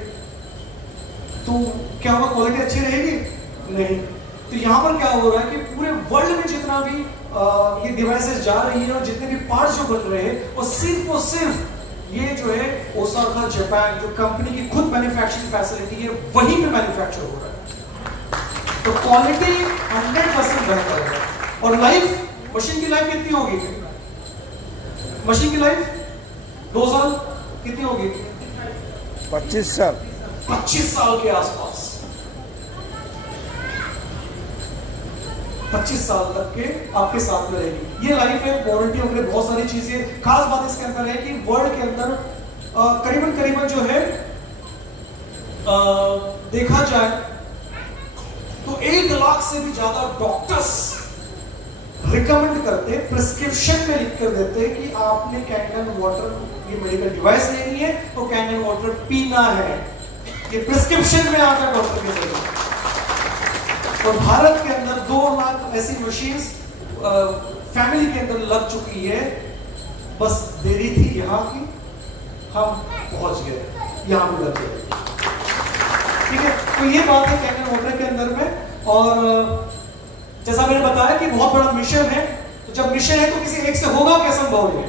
तो क्या वह क्वालिटी अच्छी रहेगी? नहीं। तो यहाँ पर क्या हो रहा है कि पूरे वर्ल्ड में जितना भी ये डिवाइसेस जा रही है और जितने भी पार्ट्स जो बन रहे हैं, और सिर्फ ये जो है ओसाका जापान, जो कंपनी की खुद मैन्युफैक्चरिंग फैसिलिटी है, वहीं पे मैन्युफैक्चर हो रहा है। तो क्वालिटी 100% बेहतर है। और लाइफ, मशीन की लाइफ कितनी होगी? मशीन की लाइफ 2 साल कितनी होगी? 25 साल। 25 साल के आसपास, 25 साल तक के आपके साथ में रहेगी ये लाइफ है। वारंटी वगैरह बहुत सारी चीजें। खास बात इसके अंदर है कि वर्ल्ड के अंदर करीबन जो है देखा जाए तो 1 लाख से भी ज्यादा डॉक्टर्स रिकमेंड करते, प्रिस्क्रिप्शन में लिख कर देते कि आपने कैंगन वाटर, ये मेडिकल डिवाइस लेनी है तो कैंगन वाटर पीना है। ये प्रिस्क्रिप्शन में आता है डॉक्टर के जरिए। तो भारत के अंदर 2 लाख ऐसी मशीन्स फैमिली के अंदर लग चुकी है। बस देरी थी यहाँ की, हम पहुंच गए, यहाँ भी लग गए, ठीक है। तो ये बात है कैंगन वाटर के अंदर में। और जैसा मैंने बताया कि बहुत बड़ा मिशन है। तो जब मिशन है तो किसी एक से होगा क्या संभव है?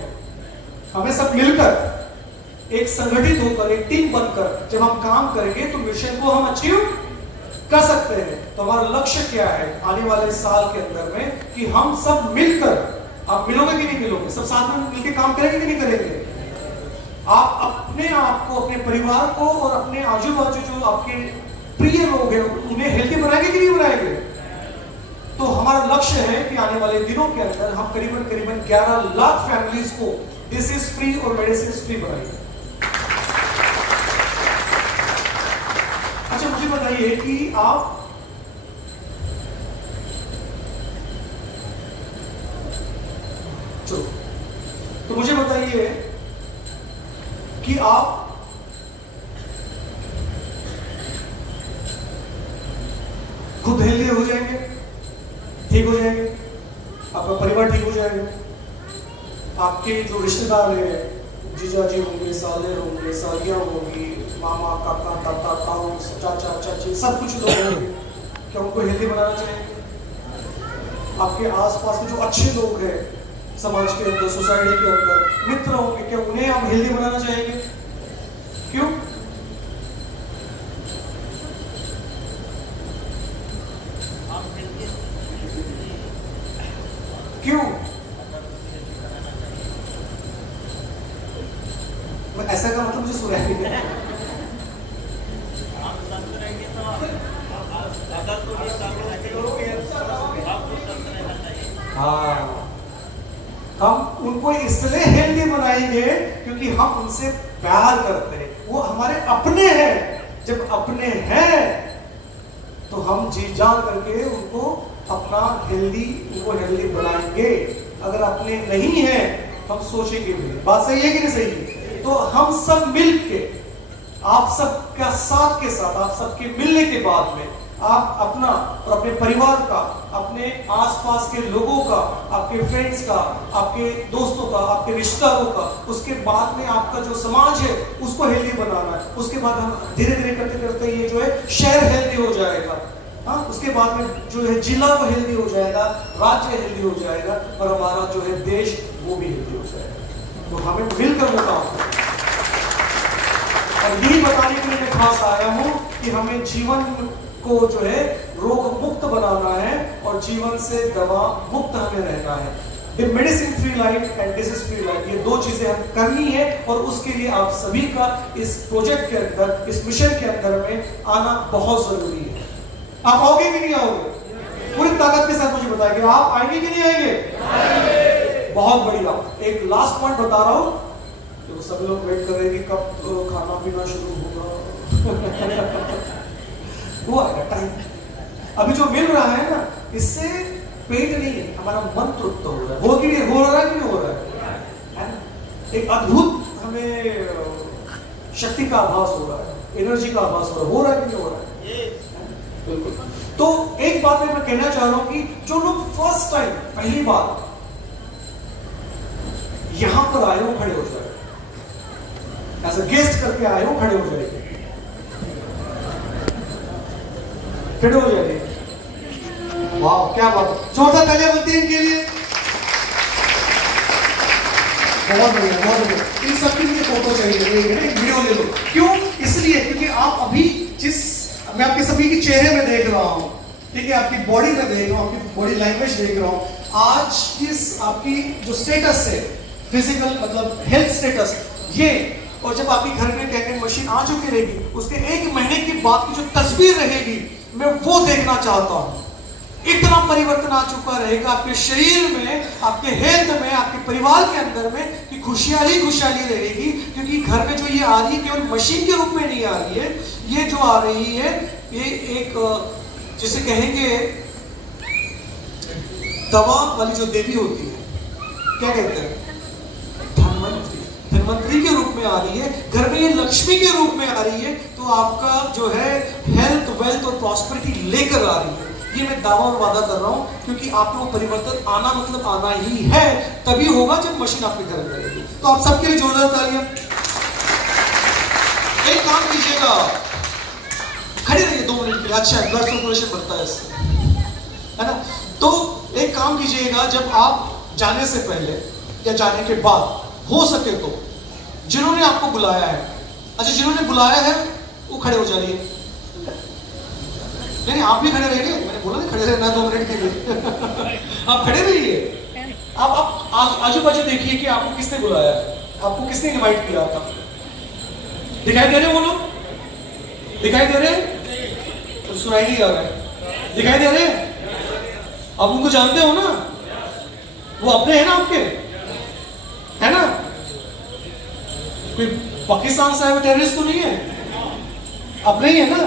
हमें सब मिलकर, एक संगठित होकर, एक टीम बनकर जब हम काम करेंगे तो मिशन को हम अचीव कर सकते हैं। तो हमारा लक्ष्य क्या है आने वाले साल के अंदर में कि हम सब मिलकर, आप मिलोगे कि नहीं मिलोगे? सब साथ में मिलकर काम करेंगे कि नहीं करेंगे? आप अपने आप को, अपने परिवार को और अपने आजू बाजू जो आपके प्रिय लोग हैं उन्हें हेल्दी बनाएंगे कि नहीं बनाएंगे? तो हमारा लक्ष्य है कि आने वाले दिनों के अंदर हम करीबन 11 लाख फैमिलीज को डिसीज फ्री और मेडिसिन फ्री बनाएंगे। अच्छा मुझे बताइए कि आप चलो तो मुझे बताइए कि आप खुद हेल्दी हो जाएंगे, ठीक हो जाएंगे, आपका परिवार ठीक हो जाएगा, आपके जो रिश्तेदार हैं, जीजाजी होंगे, साले होंगे, सालियां होंगी, मामा काका ताता ताऊ चाचा चाची सब कुछ लोग होंगे, क्या उनको हेल्दी बनाना चाहिए? आपके आसपास के जो अच्छे लोग हैं समाज के अंदर, सोसाइटी के अंदर मित्र होंगे, क्या उन्हें आप हेल्दी बनाना चाहेंगे? क्यों? क्यों? ऐसा का मतलब मुझे सुना है। हाँ, हम उनको इसलिए हेल्दी बनाएंगे क्योंकि हम उनसे प्यार करते हैं, वो हमारे अपने हैं। जब अपने हैं तो हम जी जान करके उनको अपना उनको हेल्दी बनाएंगे। अगर अपने नहीं है हम सोचेंगे भी। बात सही है कि नहीं सही? तो हम सब मिलके, आप सबका साथ के साथ, आप सबके मिलने के बाद में आप अपना और अपने परिवार का, अपने आसपास के लोगों का, आपके फ्रेंड्स का, आपके दोस्तों का, आपके रिश्तेदारों का, उसके बाद में आपका जो समाज है उसको हेल्दी बनाना है। उसके बाद हम धीरे धीरे करते करते ये जो है शहर हेल्दी हो जाएगा। हाँ, उसके बाद में जो है जिला को हेल्दी हो जाएगा, राज्य हेल्दी हो जाएगा और हमारा जो है देश वो भी हेल्दी हो जाएगा। तो हमें मिलकर बताओ, और यही बताने के लिए मैं खास आया हूं कि हमें जीवन को जो है रोग मुक्त बनाना है और जीवन से दवा मुक्त हमें रहना है। Medicine free life and disease free life, ये दो चीजें हम करनी है और उसके लिए आप सभी का इस प्रोजेक्ट के अंदर, इस मिशन के अंदर में आना बहुत जरूरी है। आप आओगे कि नहीं आओगे? पूरी ताकत के साथ मुझे बताइए, आप आएंगे कि नहीं आएंगे? बहुत बढ़िया। एक लास्ट पॉइंट बता रहा हूं, तो सभी लोग वेट कर रहे हैं कि कब खाना पीना शुरू होगा। वो आएगा टाइम। अभी जो मिल रहा है ना, इससे पेट नहीं है, हमारा मन तृप्त हो रहा है। हो कि नहीं हो रहा है कि नहीं हो रहा है? एक अद्भुत हमें शक्ति का आभास हो रहा है, एनर्जी का आभास हो रहा है कि नहीं हो रहा है? बिल्कुल। तो एक बात मैं कहना चाह रहा हूं कि जो लोग फर्स्ट टाइम, पहली बार यहां पर आए हो, खड़े हो जाए। एज अ गेस्ट करके आए हो, खड़े हो जाएंगे, खड़े हो जाएंगे। वाह, क्या बात है, जोरदार तालियां बनती है इनके लिए। बहुत बढ़िया, बहुत बढ़िया। इन सबके लिए फोटो चाहिए, वीडियो ले लो। क्यों? इसलिए क्योंकि आप अभी मैं आपके सभी के चेहरे में देख रहा हूं, ठीक है, आपकी बॉडी में देख रहा हूं, आपकी बॉडी लैंग्वेज देख रहा हूं। आज किस आपकी जो स्टेटस है, फिजिकल मतलब हेल्थ स्टेटस, ये, और जब आपकी घर में कैकेट मशीन आ चुकी रहेगी, उसके 1 महीने की बाद की जो तस्वीर रहेगी, मैं वो देखना चाहता हूं। इतना परिवर्तन आ चुका रहेगा आपके शरीर में, आपके हेल्थ में, आपके परिवार के अंदर में, कि खुशहाली खुशहाली रहेगी। क्योंकि घर में जो ये आ रही है केवल मशीन के रूप में नहीं आ रही है, ये जो आ रही है ये एक जिसे कहेंगे दवा वाली जो देवी होती है, क्या कहते हैं, धनवंतरी के रूप में आ रही है। घर में ये लक्ष्मी के रूप में आ रही है। तो आपका जो है हेल्थ, वेल्थ और प्रॉस्पेरिटी लेकर आ रही है। ये मैं दावा और वादा कर रहा हूं, क्योंकि आप लोग परिवर्तन आना मतलब आना ही है, तभी होगा जब मशीन आपके घर में रहेगी। तो आप सबके लिए जोरदार तालियां। एक काम कीजिएगा, खड़े रहिए 2 मिनट के लिए। अच्छा, ब्लड सर्कुलेशन बढ़ता है इससे, है ना? तो एक काम कीजिएगा, जब आप जाने से पहले या जाने के बाद हो सके तो जिन्होंने आपको बुलाया है, अच्छा जिन्होंने बुलाया है वो खड़े हो जाइए। नहीं, आप भी खड़े रहिए, मैंने बोला नहीं खड़े रहना 2 मिनट के लिए। आप खड़े रहिए। आप आजू बाजू देखिए कि आपको किसने बुलाया है, आपको किसने इनवाइट किया था। दिखाई दे रहे वो लोग? दिखाई दे रहे? सुनाई नहीं आ रहा है, दिखाई दे रहे हैं? आप उनको जानते हो ना, वो अपने हैं ना आपके, है ना? कोई पाकिस्तान से आए हुए टेररिस्ट तो नहीं है, अपने ही है ना?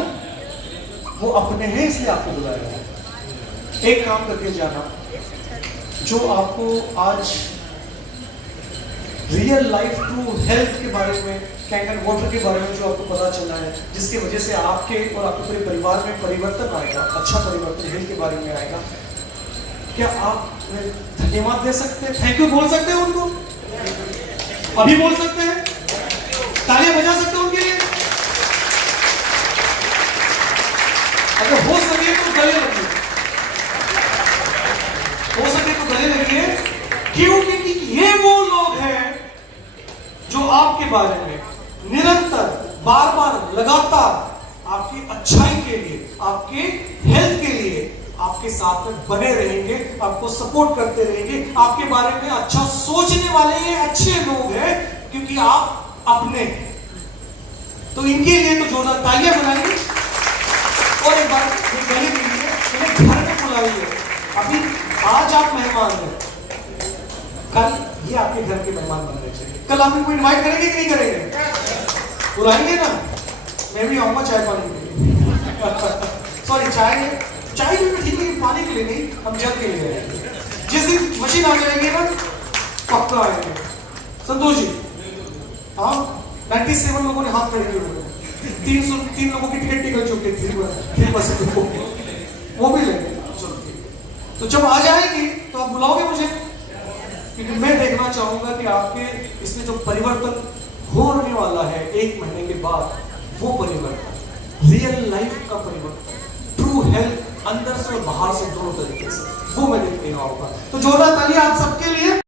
वो अपने हैं इसलिए आपको बुलाया है। एक काम करके जाना, जो आपको आज रियल लाइफ ट्रू हेल्थ के बारे में, कैंकर वाटर के बारे में जो आपको पता चला है, जिसकी वजह से आपके और आपके पूरे परिवार में परिवर्तन आएगा, अच्छा परिवर्तन हेल्थ के बारे में आएगा, क्या आप धन्यवाद दे सकते हैं? थैंक यू बोल सकते हैं उनको? अभी बोल सकते हैं? तालियां बजा सकते हैं उनके लिए? अगर हो सके तो गले लगिए, हो सके तो गले लगिए। क्यों? क्योंकि ये वो लोग हैं जो आपके बारे में निरंतर, बार बार, लगातार आपकी अच्छाई के लिए, आपके हेल्थ के लिए आपके साथ में बने रहेंगे, आपको सपोर्ट करते रहेंगे, आपके बारे में अच्छा सोचने वाले ये अच्छे लोग हैं, क्योंकि आप अपने। तो इनके लिए तो जोरदार तालियां बनाइए। और एक बार गले के लिए इन्हें घर में बुलाइए। अभी आज आप मेहमान हैं, कल ये आपके घर के मेहमान बनने चाहिए। कल आप इनको इनवाइट करेंगे कि नहीं करेंगे? बुलाएंगे ना? मैं भी आऊंगा चाय पानी के लिए। सॉरी, चाय भी ठीक है, पानी के लिए नहीं, हम जग के लिए आएंगे। जिस दिन मशीन आ जाएगी ना, पक्का आएंगे। संतोष जी, हाँ, 97 लोगों ने हाथ खड़े किए, 303 लोगों की टिकट निकल चुकी थी, वो भी लेंगे। चलो ठीक है, तो जब आ जाएंगे तो आप बुलाओगे मुझे, क्योंकि मैं देखना चाहूंगा कि आपके इसमें जो परिवर्तन होने वाला है 1 महीने के बाद, वो परिवर्तन रियल लाइफ का परिवर्तन, ट्रू हेल्थ, अंदर से और बाहर से दोनों तरीके से, वो मैं देखने आऊंगा। तो जोरदार तालियां आप सबके लिए।